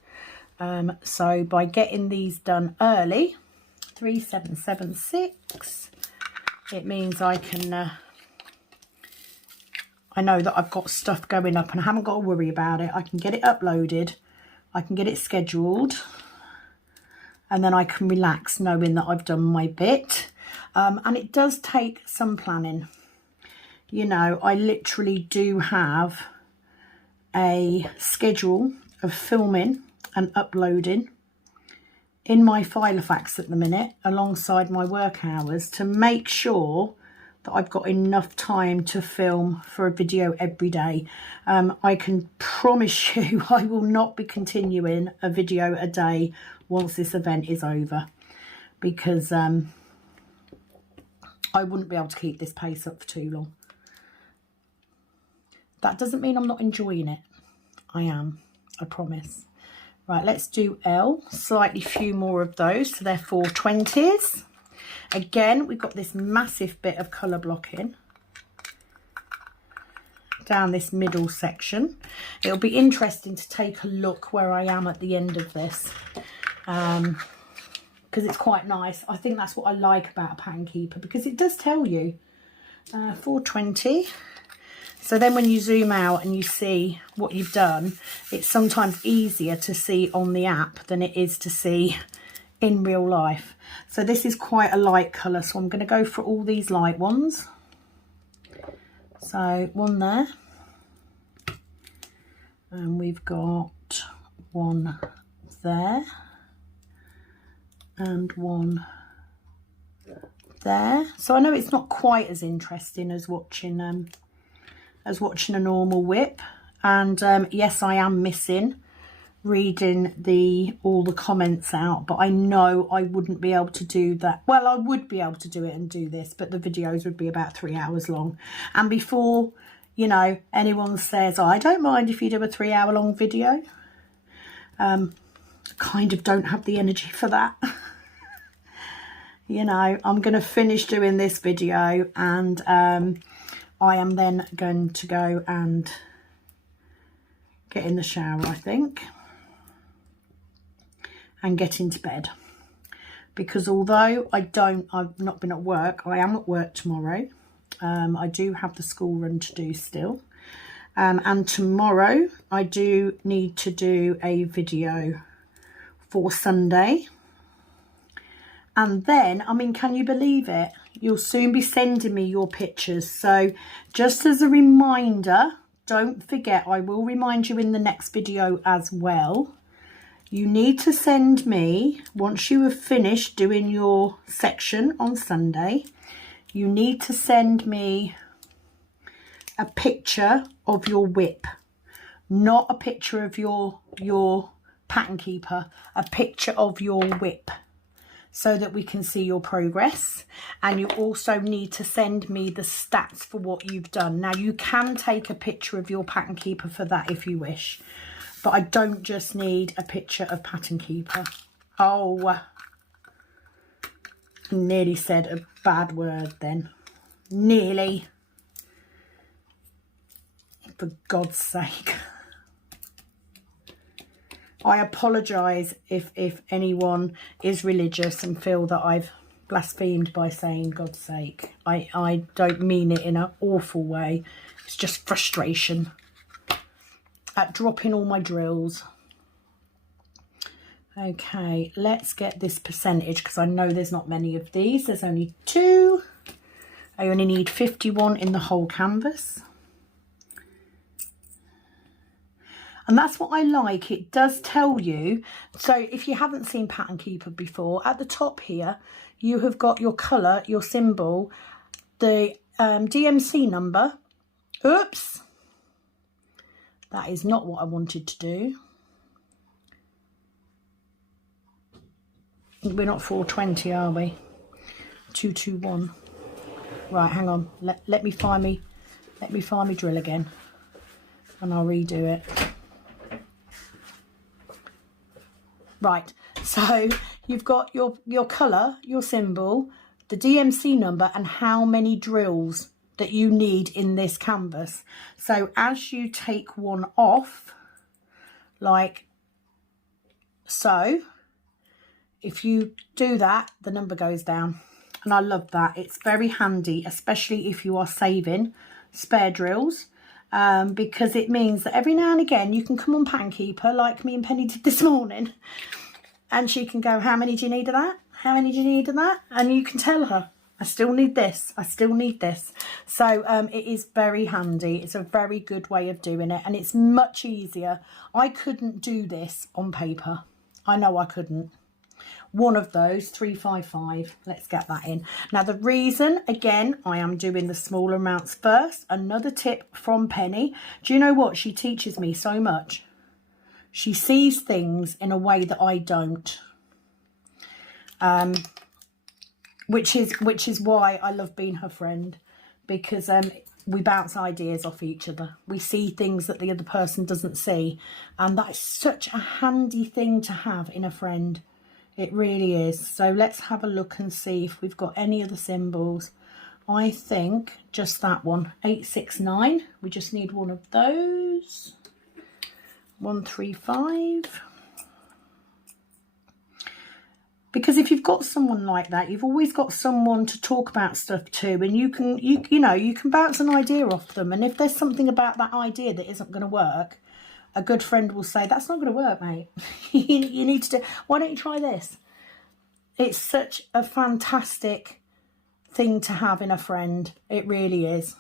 So by getting these done early, 3776, it means I can, I know that I've got stuff going up and I haven't got to worry about it. I can get it uploaded, I can get it scheduled, and then I can relax knowing that I've done my bit. And it does take some planning. You know, I literally do have a schedule of filming and uploading in my Filofax at the minute alongside my work hours to make sure that I've got enough time to film for a video every day. I can promise you I will not be continuing a video a day once this event is over, because I wouldn't be able to keep this pace up for too long. That doesn't mean I'm not enjoying it. I am, I promise. Right, let's do L, slightly few more of those, so they're 420s. Again, we've got this massive bit of colour blocking down this middle section. It'll be interesting to take a look where I am at the end of this, because it's quite nice. I think that's what I like about a pattern keeper, because it does tell you 420. So then when you zoom out and you see what you've done, it's sometimes easier to see on the app than it is to see in real life. So this is quite a light colour, so I'm going to go for all these light ones. So one there. And we've got one there. And one there. So I know it's not quite as interesting as watching a normal whip. And yes, I am missing reading all the comments out, but I know I wouldn't be able to do that. Well, I would be able to do it and do this, but the videos would be about 3 hours long. And before, you know, anyone says, oh, I don't mind if you do a 3 hour long video, kind of don't have the energy for that. You know, I'm going to finish doing this video, and I am then going to go and get in the shower, I think, and get into bed, because although I've not been at work, I am at work tomorrow. I do have the school run to do still, and tomorrow I do need to do a video for Sunday. And then, I mean, can you believe it? You'll soon be sending me your pictures. So just as a reminder, don't forget, I will remind you in the next video as well. You need to send me, once you have finished doing your section on Sunday, you need to send me a picture of your whip, not a picture of your pattern keeper, a picture of your whip, so that we can see your progress. And you also need to send me the stats for what you've done. Now, you can take a picture of your pattern keeper for that if you wish, but I don't just need a picture of pattern keeper. Oh, I nearly said a bad word then. Nearly. For God's sake. I apologise if anyone is religious and feel that I've blasphemed by saying God's sake. I don't mean it in an awful way. It's just frustration at dropping all my drills. Okay, let's get this percentage, because I know there's not many of these. There's only 2. I only need 51 in the whole canvas. And that's what I like. It does tell you. So if you haven't seen Pattern Keeper before, at the top here, you have got your colour, your symbol, the DMC number. Oops. That is not what I wanted to do. We're not 420, are we? 221. Right, hang on. Let me find me drill again, and I'll redo it. Right, so you've got your colour, your symbol, the DMC number, and how many drills that you need in this canvas. So as you take one off, like so, if you do that, the number goes down. And I love that. It's very handy, especially if you are saving spare drills, because it means that every now and again you can come on Pankeeper like me and Penny did this morning, and she can go, how many do you need of that? How many do you need of that? And you can tell her, I still need this. I still need this. So it is very handy. It's a very good way of doing it. And it's much easier. I couldn't do this on paper. I know I couldn't. One of those, 355. Let's get that in. Now, the reason, again, I am doing the smaller amounts first. Another tip from Penny. Do you know what? She teaches me so much. She sees things in a way that I don't. Which is why I love being her friend, because we bounce ideas off each other. We see things that the other person doesn't see, and that is such a handy thing to have in a friend. It really is. So let's have a look and see if we've got any other symbols. I think just that one, 869. We just need one of those. 135. Because if you've got someone like that, you've always got someone to talk about stuff to, and you can bounce an idea off them. And if there's something about that idea that isn't going to work, a good friend will say, that's not going to work, mate. You need to do, why don't you try this? It's such a fantastic thing to have in a friend. It really is.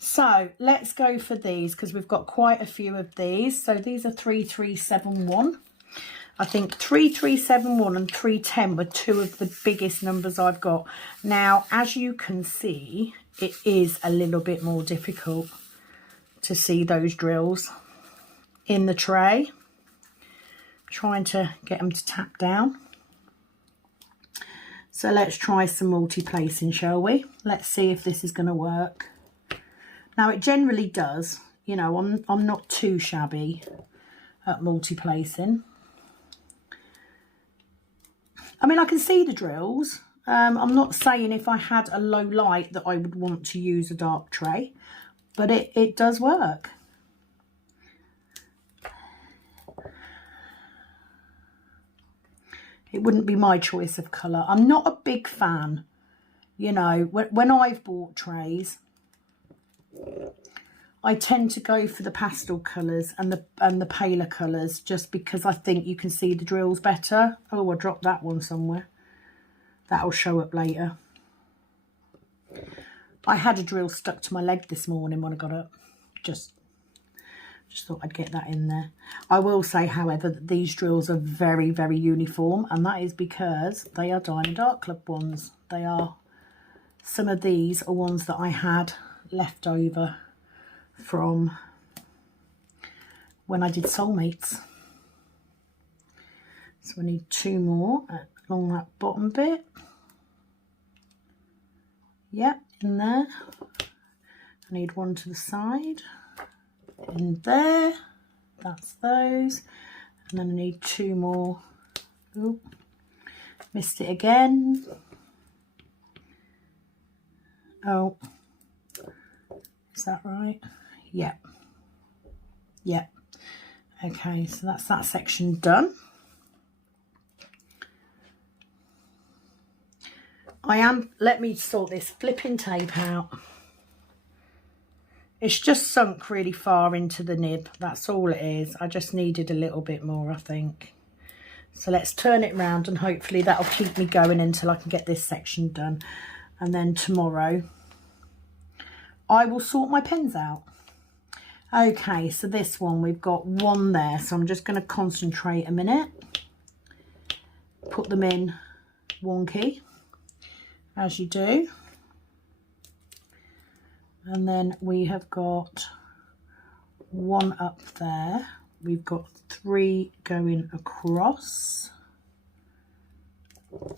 So let's go for these, because we've got quite a few of these. So these are 3371. I think 3371 and 310 were two of the biggest numbers I've got. Now, as you can see, it is a little bit more difficult to see those drills in the tray. Trying to get them to tap down. So let's try some multi-placing, shall we? Let's see if this is going to work. Now, it generally does. You know, I'm not too shabby at multi-placing. I mean, I can see the drills. I'm not saying if I had a low light that I would want to use a dark tray, but it does work. It wouldn't be my choice of colour. I'm not a big fan, you know, when I've bought trays, I tend to go for the pastel colours and the paler colours, just because I think you can see the drills better. Oh, I dropped that one somewhere. That'll show up later. I had a drill stuck to my leg this morning when I got up. Just thought I'd get that in there. I will say, however, that these drills are very, very uniform, and that is because they are Diamond Art Club ones. They are, some of these are ones that I had left over from when I did Soulmates. So I need two more along that bottom bit. Yep, in there. I need one to the side. In there. That's those. And then I need two more. Oop, missed it again. Oh, is that right? Yep. Yep. Okay, so that's that section done. Let me sort this flipping tape out. It's just sunk really far into the nib. That's all it is. I just needed a little bit more, I think. So let's turn it round, and hopefully that'll keep me going until I can get this section done. And then tomorrow I will sort my pens out. Okay, so this one, we've got one there. So I'm just going to concentrate a minute. Put them in wonky, as you do. And then we have got one up there. We've got three going across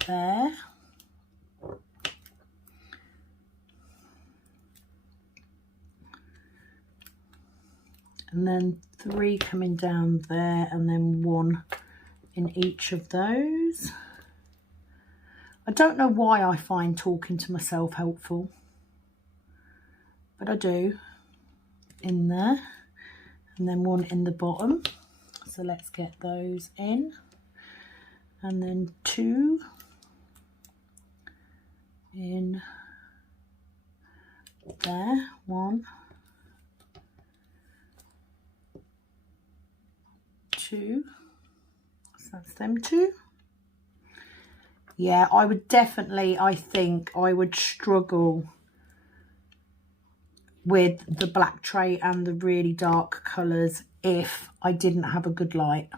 there. And then three coming down there, and then one in each of those. I don't know why I find talking to myself helpful, but I do. In there, and then one in the bottom. So let's get those in. And then two. in there. 1, 2, so that's them 2. Yeah, I would definitely, I think I would struggle with the black tray and the really dark colours if I didn't have a good light.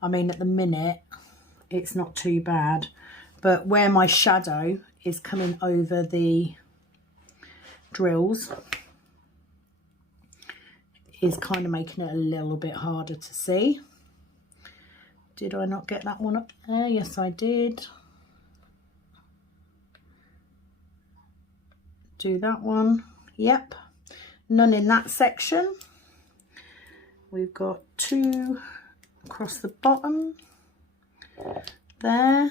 I mean, at the minute it's not too bad, but where my shadow is coming over the drills is kind of making it a little bit harder to see. Did I not get that one up there? Yes, I did. Do that one. Yep. None in that section. We've got 2 across the bottom there.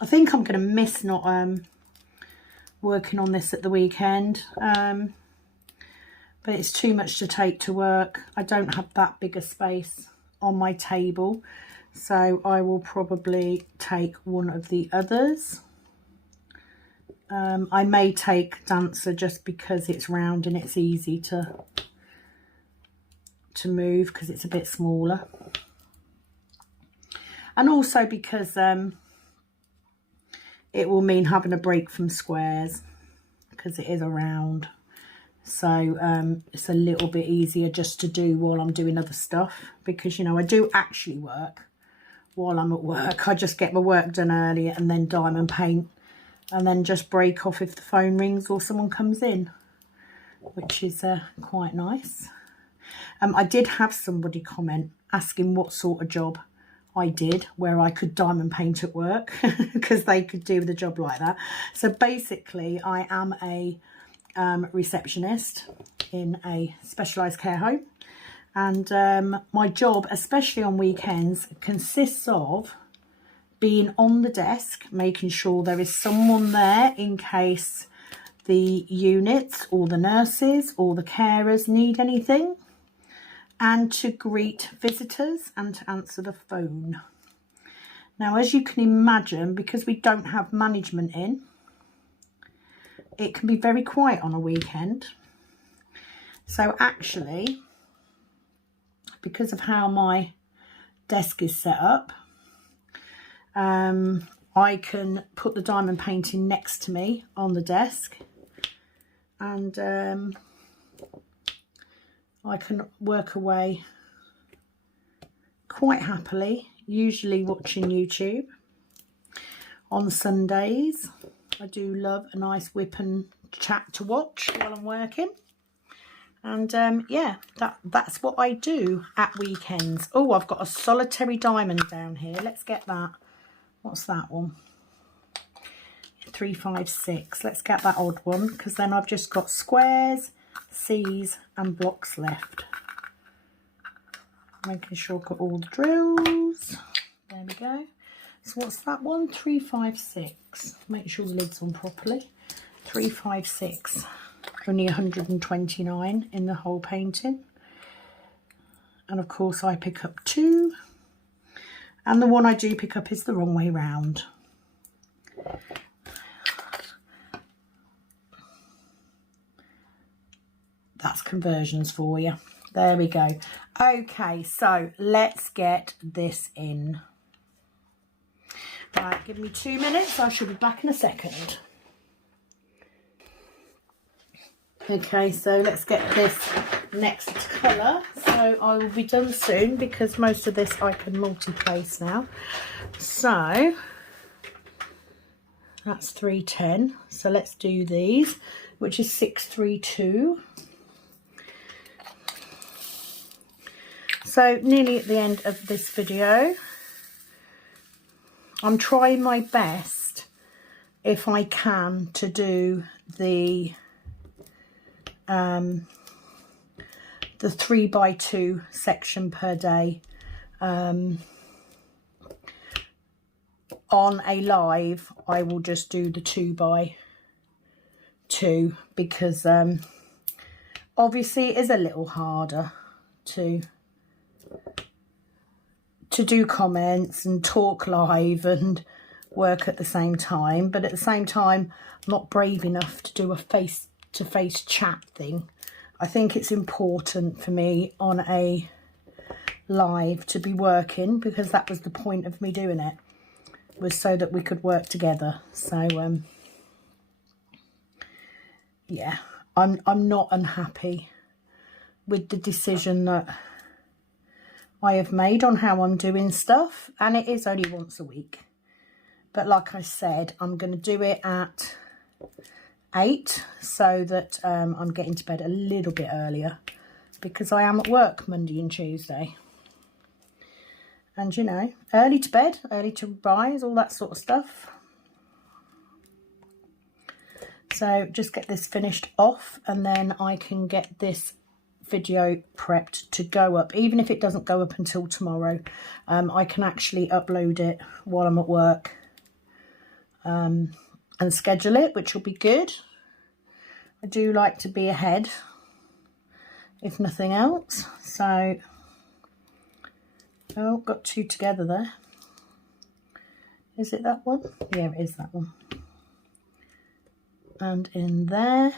I think I'm going to miss not working on this at the weekend. But it's too much to take to work. I don't have that big a space on my table. So I will probably take one of the others. I may take Dancer just because it's round and it's easy to move because it's a bit smaller. And also because it will mean having a break from squares because it is a round. So it's a little bit easier just to do while I'm doing other stuff, because, you know, I do actually work while I'm at work. I just get my work done early and then diamond paint and then just break off if the phone rings or someone comes in, which is quite nice. I did have somebody comment asking what sort of job I did where I could diamond paint at work because they could do the job like that. So basically I am a receptionist in a specialised care home, and my job, especially on weekends, consists of being on the desk, making sure there is someone there in case the units or the nurses or the carers need anything, and to greet visitors and to answer the phone. Now, as you can imagine, because we don't have management in, it can be very quiet on a weekend. So actually, because of how my desk is set up, I can put the diamond painting next to me on the desk, and I can work away quite happily, usually watching YouTube. On Sundays, I do love a nice whip and chat to watch while I'm working. And yeah, that's what I do at weekends. Oh, I've got a solitary diamond down here. Let's get that. What's that one? 356. Let's get that odd one, because then I've just got squares, C's and blocks left. Making sure I've got all the drills. There we go. So what's that one? 356. Make sure the lid's on properly. 356. Only 129 in the whole painting. And of course I pick up 2. And the one I do pick up is the wrong way round. That's conversions for you. There we go. Okay, so let's get this in. Right, give me 2 minutes. I shall be back in a second. Okay, so let's get this next colour. So I will be done soon because most of this I can multi-place now. So that's 310. So let's do these, which is 632. So nearly at the end of this video. I'm trying my best, if I can, to do the 3x2 section per day. On a live, I will just do the 2x2 because obviously it is a little harder to do comments and talk live and work at the same time, but at the same time I'm not brave enough to do a face-to-face chat thing. I think it's important for me on a live to be working, because that was the point of me doing it, was so that we could work together. So yeah, I'm not unhappy with the decision that I have made on how I'm doing stuff, and it is only once a week. But like I said, I'm going to do it at 8 so that I'm getting to bed a little bit earlier, because I am at work Monday and Tuesday. And, you know, early to bed, early to rise, all that sort of stuff. So just get this finished off, and then I can get this video prepped to go up. Even if it doesn't go up until tomorrow, I can actually upload it while I'm at work and schedule it, which will be good. I do like to be ahead, if nothing else. So, oh, got 2 together there. Is it that one? Yeah, it is that one. And in there.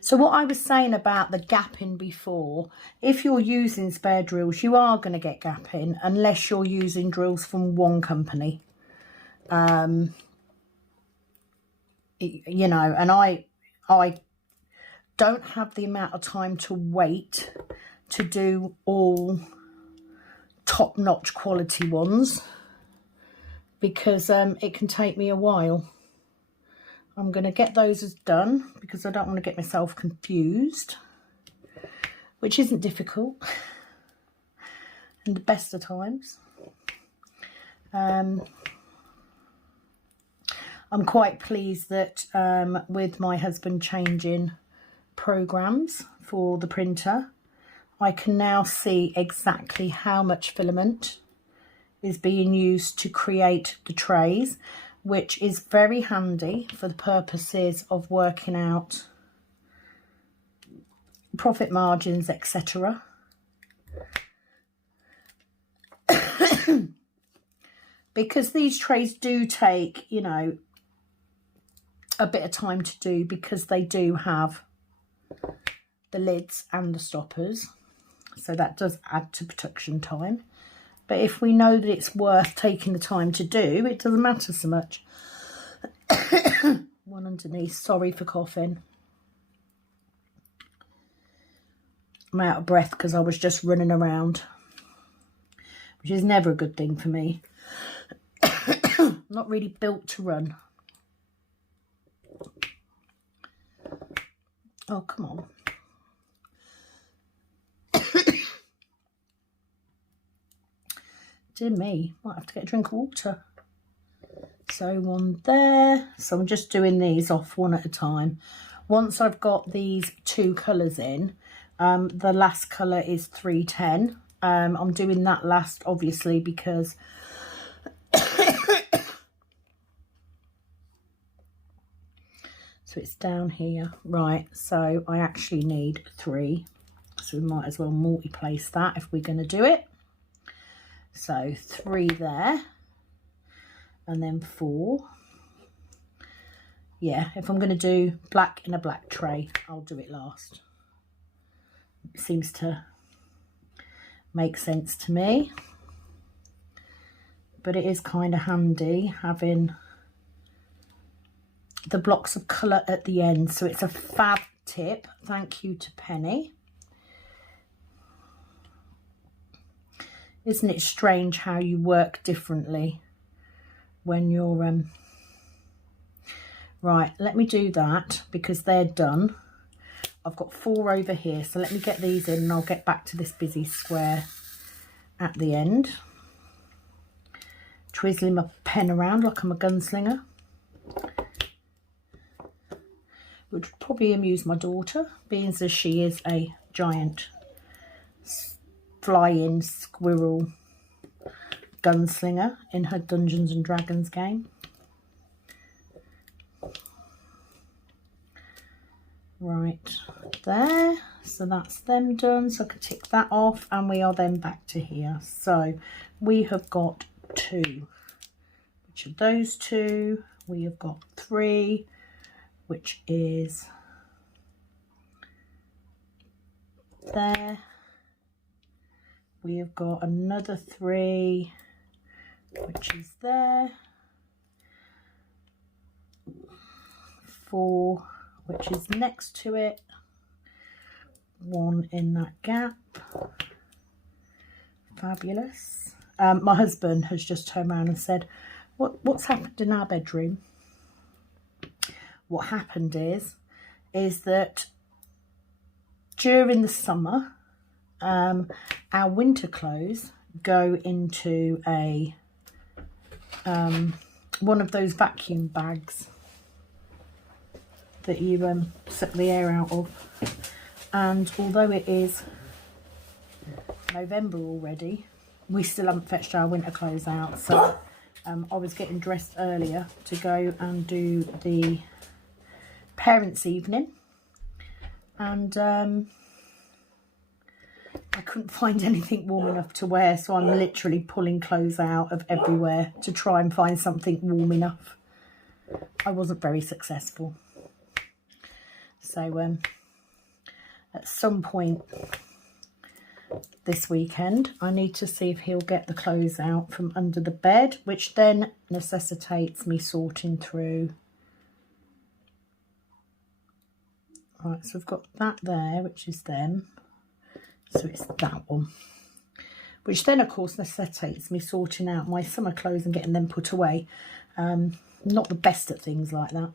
So what I was saying about the gapping before, if you're using spare drills, you are going to get gapping unless you're using drills from one company. You know, and I don't have the amount of time to wait to do all top-notch quality ones, because it can take me a while. I'm going to get those as done, because I don't want to get myself confused, which isn't difficult in the best of times. I'm quite pleased that with my husband changing programs for the printer, I can now see exactly how much filament is being used to create the trays, which is very handy for the purposes of working out profit margins, etc. Because these trays do take, you know, a bit of time to do, because they do have the lids and the stoppers. So that does add to production time. But if we know that it's worth taking the time to do, it doesn't matter so much. One underneath. Sorry for coughing. I'm out of breath because I was just running around, which is never a good thing for me. Not really built to run. Oh, come on. Dear me, might have to get a drink of water. So one there. So I'm just doing these off one at a time. Once I've got these 2 colours in, the last colour is 310. I'm doing that last, obviously, because so it's down here. Right, so I actually need 3. So we might as well multi-place that if we're going to do it. So 3 there, and then 4. Yeah, if I'm going to do black in a black tray, I'll do it last. It seems to make sense to me. But it is kind of handy having the blocks of colour at the end. So it's a fab tip. Thank you to Penny. Isn't it strange how you work differently when you're... Right, let me do that because they're done. I've got 4 over here, so let me get these in and I'll get back to this busy square at the end. Twizzling my pen around like I'm a gunslinger. Which would probably amuse my daughter, being as she is a giant flying squirrel gunslinger in her Dungeons and Dragons game. right there. So that's them done, so I can tick that off, and we are then back to here. So we have got 2, which are those 2. We have got 3, which is there. We have got another 3, which is there. 4, which is next to it. 1 in that gap. Fabulous. My husband has just turned around and said, what's happened in our bedroom? What happened is that during the summer, our winter clothes go into a one of those vacuum bags that you suck the air out of. And although it is November already, we still haven't fetched our winter clothes out. So I was getting dressed earlier to go and do the parents' evening, and I couldn't find anything warm enough to wear, so I'm literally pulling clothes out of everywhere to try and find something warm enough. I wasn't very successful. So at some point this weekend, I need to see if he'll get the clothes out from under the bed, which then necessitates me sorting through. Right, so I've got that there, which is them. So it's that one, which then of course necessitates me sorting out my summer clothes and getting them put away. Not the best at things like that.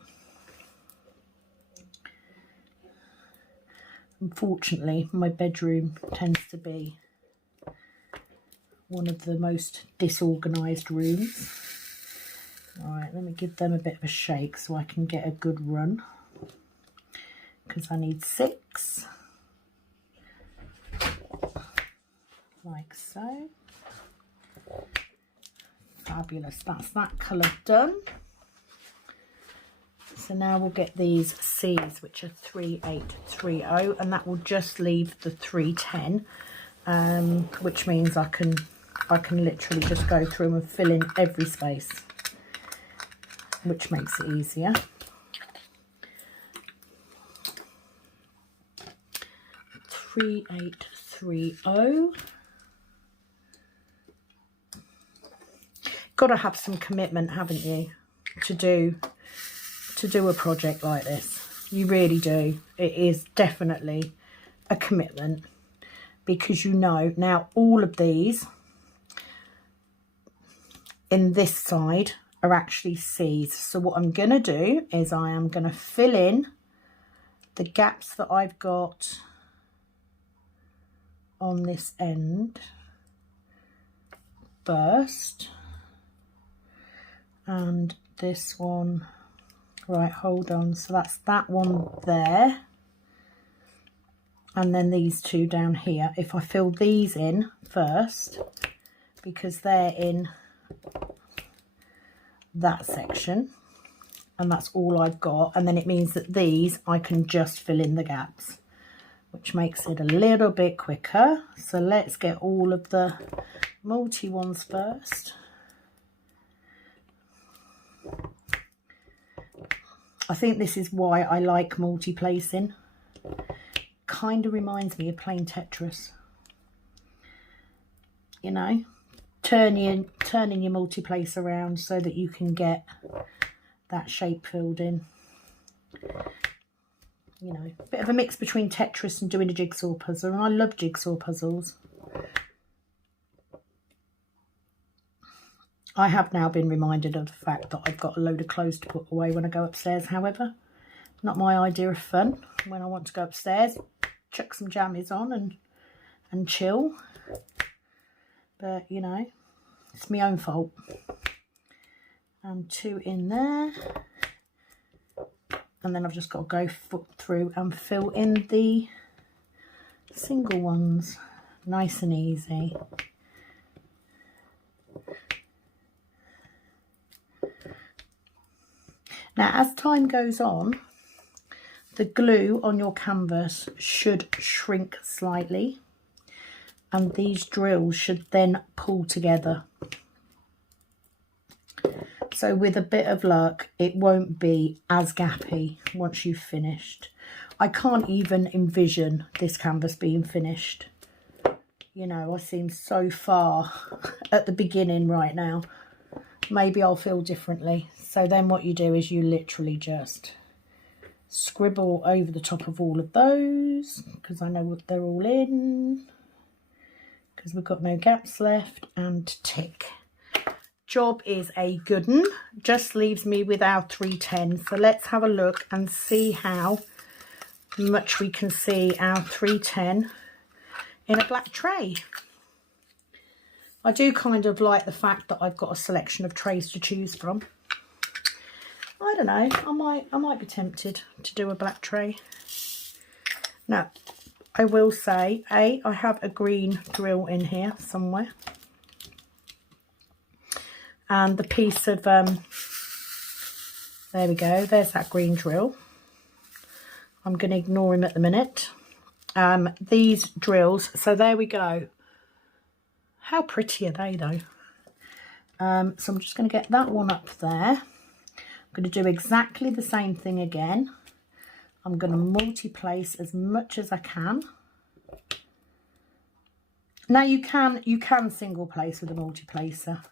Unfortunately, my bedroom tends to be one of the most disorganised rooms. Alright, let me give them a bit of a shake so I can get a good run, because I need 6. Like so. Fabulous, that's that colour done. So now we'll get these C's, which are 3830, and that will just leave the 310, which means I can literally just go through and fill in every space, which makes it easier. $3830. Got to have some commitment, haven't you, to do a project like this. You really do. It is definitely a commitment, because you know now all of these in this side are actually C's. So what I'm going to do is I am going to fill in the gaps that I've got on this end first, and this one. Right, hold on, so that's that one there, and then these 2 down here. If I fill these in first, because they're in that section and that's all I've got, and then it means that these I can just fill in the gaps, which makes it a little bit quicker. So let's get all of the multi ones first. I think this is why I like multi-placing. Kind of reminds me of playing Tetris. You know, turning your multi-place around so that you can get that shape filled in. You know, a bit of a mix between Tetris and doing a jigsaw puzzle. And I love jigsaw puzzles. I have now been reminded of the fact that I've got a load of clothes to put away when I go upstairs, however. Not my idea of fun. When I want to go upstairs, chuck some jammies on and chill. But, you know, it's my own fault. And 2 in there. And then I've just got to go through and fill in the single ones. Nice and easy. Now, as time goes on, the glue on your canvas should shrink slightly, and these drills should then pull together. So with a bit of luck, it won't be as gappy once you've finished. I can't even envision this canvas being finished. You know, I seem so far at the beginning right now. Maybe I'll feel differently. So then what you do is you literally just scribble over the top of all of those, because I know what they're all in, because we've got no gaps left, and tick. Job is a good one. Just leaves me with our 310. So let's have a look and see how much we can see our 310 in a black tray. I do kind of like the fact that I've got a selection of trays to choose from. I don't know, I might be tempted to do a black tray. Now, I will say, I have a green drill in here somewhere. And the piece of, there we go, there's that green drill. I'm going to ignore him at the minute. These drills, so there we go. How pretty are they though? So I'm just going to get that one up there. I'm going to do exactly the same thing again. I'm going to multi-place as much as I can. Now you can single place with a multi-placer.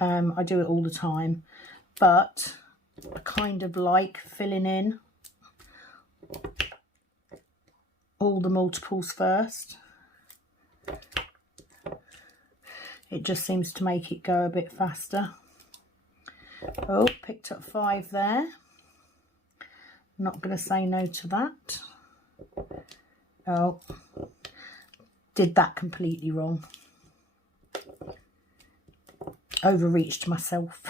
I do it all the time, but I kind of like filling in all the multiples first. It just seems to make it go a bit faster. Oh, picked up 5 there. Not going to say no to that. Oh, did that completely wrong. Overreached myself.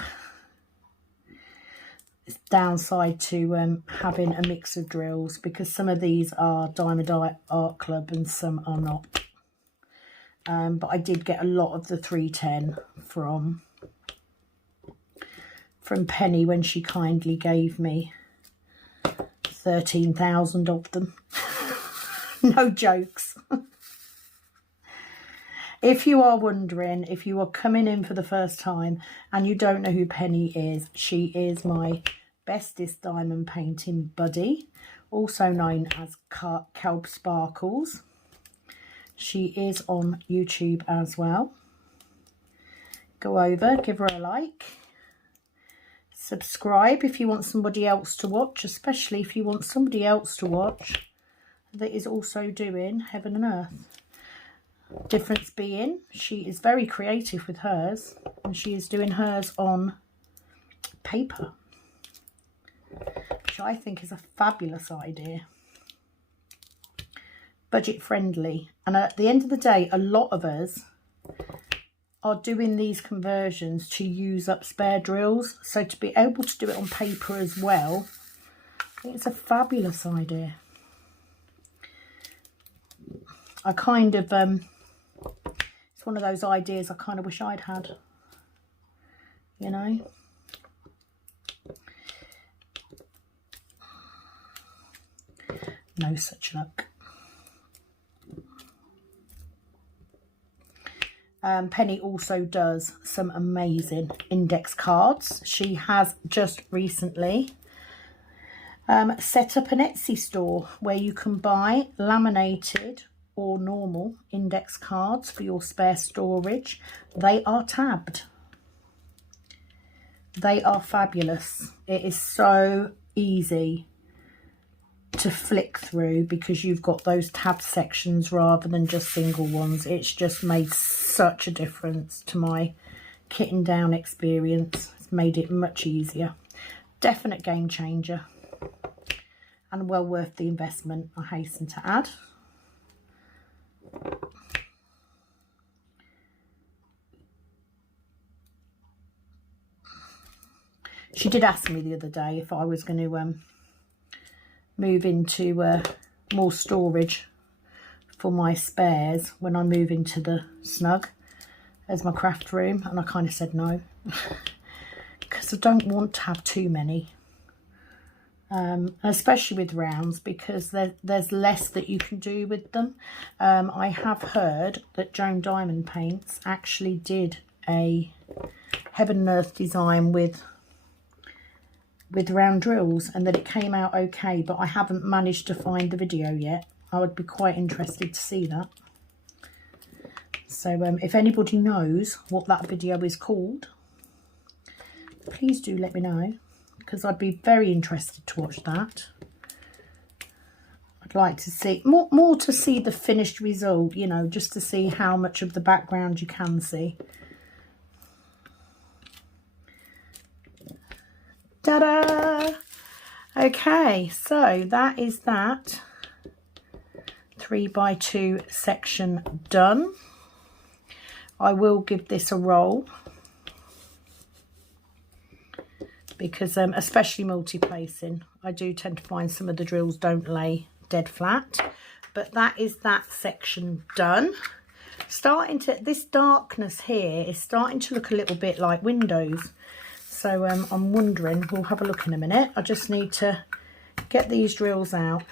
It's downside to having a mix of drills, because some of these are Diamond Art Club and some are not. But I did get a lot of the 310 from Penny when she kindly gave me 13,000 of them. No jokes. If you are wondering, if you are coming in for the first time and you don't know who Penny is, she is my bestest diamond painting buddy, also known as Kelp Sparkles. She is on YouTube as well. Go over, give her a like. Subscribe if you want somebody else to watch, especially if you want somebody else to watch that is also doing Heaven and Earth. Difference being, she is very creative with hers, and she is doing hers on paper, which I think is a fabulous idea. Budget friendly, and at the end of the day, a lot of us are doing these conversions to use up spare drills, so to be able to do it on paper as well, I think it's a fabulous idea. I kind of it's one of those ideas I kind of wish I'd had, you know. No such luck. Penny also does some amazing index cards. She has just recently set up an Etsy store where you can buy laminated or normal index cards for your spare storage. They are tabbed. They are fabulous. It is so easy to flick through because you've got those tab sections rather than just single ones. It's just made such a difference to my kitting down experience. It's made it much easier. Definite game changer and well worth the investment, I hasten to add. She did ask me the other day if I was going to move into more storage for my spares when I move into the snug as my craft room, and I kind of said no because I don't want to have too many. especially with rounds, because there's less that you can do with them. I have heard that Joan Diamond Paints actually did a Heaven and Earth design with round drills, and that it came out okay, but I haven't managed to find the video yet. I would be quite interested to see that. So if anybody knows what that video is called, please do let me know, because I'd be very interested to watch that. I'd like to see more to see the finished result, you know, just to see how much of the background you can see. Ta-da! Okay, so that is that 3x2 section done. I will give this a roll, because especially multi-placing, I do tend to find some of the drills don't lay dead flat. But that is that section done. Starting to, this darkness here is starting to look a little bit like windows. So I'm wondering, we'll have a look in a minute. I just need to get these drills out.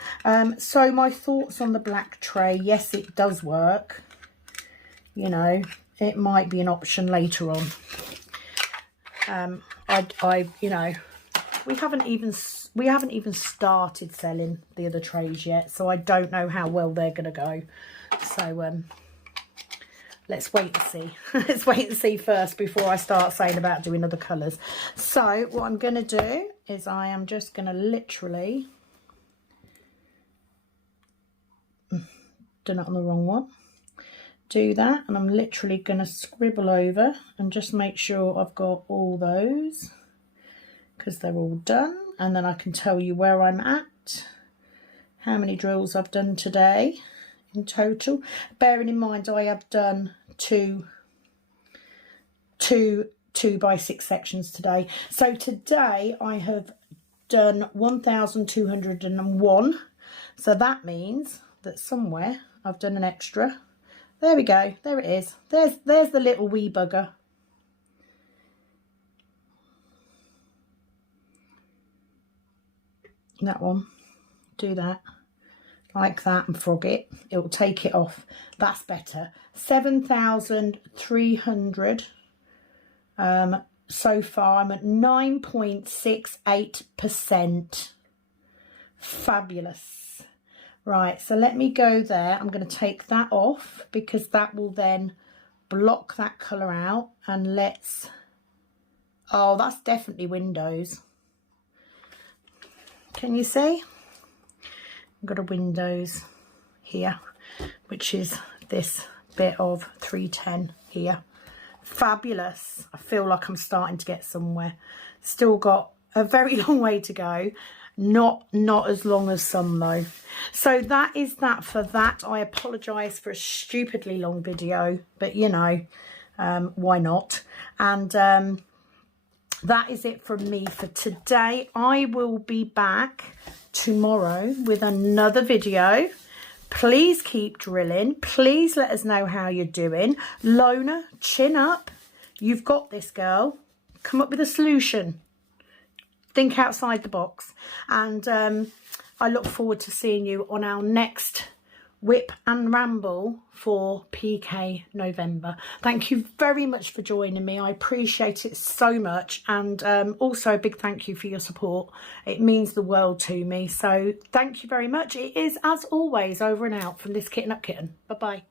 So my thoughts on the black tray, yes, it does work. You know, it might be an option later on. You know, we haven't even started selling the other trays yet, so I don't know how well they're going to go. So let's wait and see. Let's wait and see first before I start saying about doing other colours. So what I'm going to do is I am just going to literally, done it on the wrong one, do that, and I'm literally going to scribble over and just make sure I've got all those, because they're all done, and then I can tell you where I'm at, how many drills I've done today in total, bearing in mind I have done two 2x6 sections today. So today I have done 1,201, so that means that somewhere I've done an extra. There we go, there it is. There's the little wee bugger. That one, do that like that and frog it. It will take it off. That's better. 7,300 so far. I'm at 9.68%. Fabulous. Right, so let me go there. I'm going to take that off, because that will then block that colour out. And let's, oh, that's definitely windows. Can you see? I've got a windows here, which is this bit of 310 here. Fabulous. I feel like I'm starting to get somewhere. Still got a very long way to go. Not as long as some though. So that is that for that. I apologise for a stupidly long video, but you know, why not? And that is it from me for today. I will be back tomorrow with another video. Please keep drilling. Please let us know how you're doing. Lona, chin up. You've got this, girl. Come up with a solution. Think outside the box. And I look forward to seeing you on our next Whip and Ramble for PK November. Thank you very much for joining me. I appreciate it so much. And also a big thank you for your support. It means the world to me. So thank you very much. It is, as always, over and out from this Kitten Up Kitten. Bye-bye.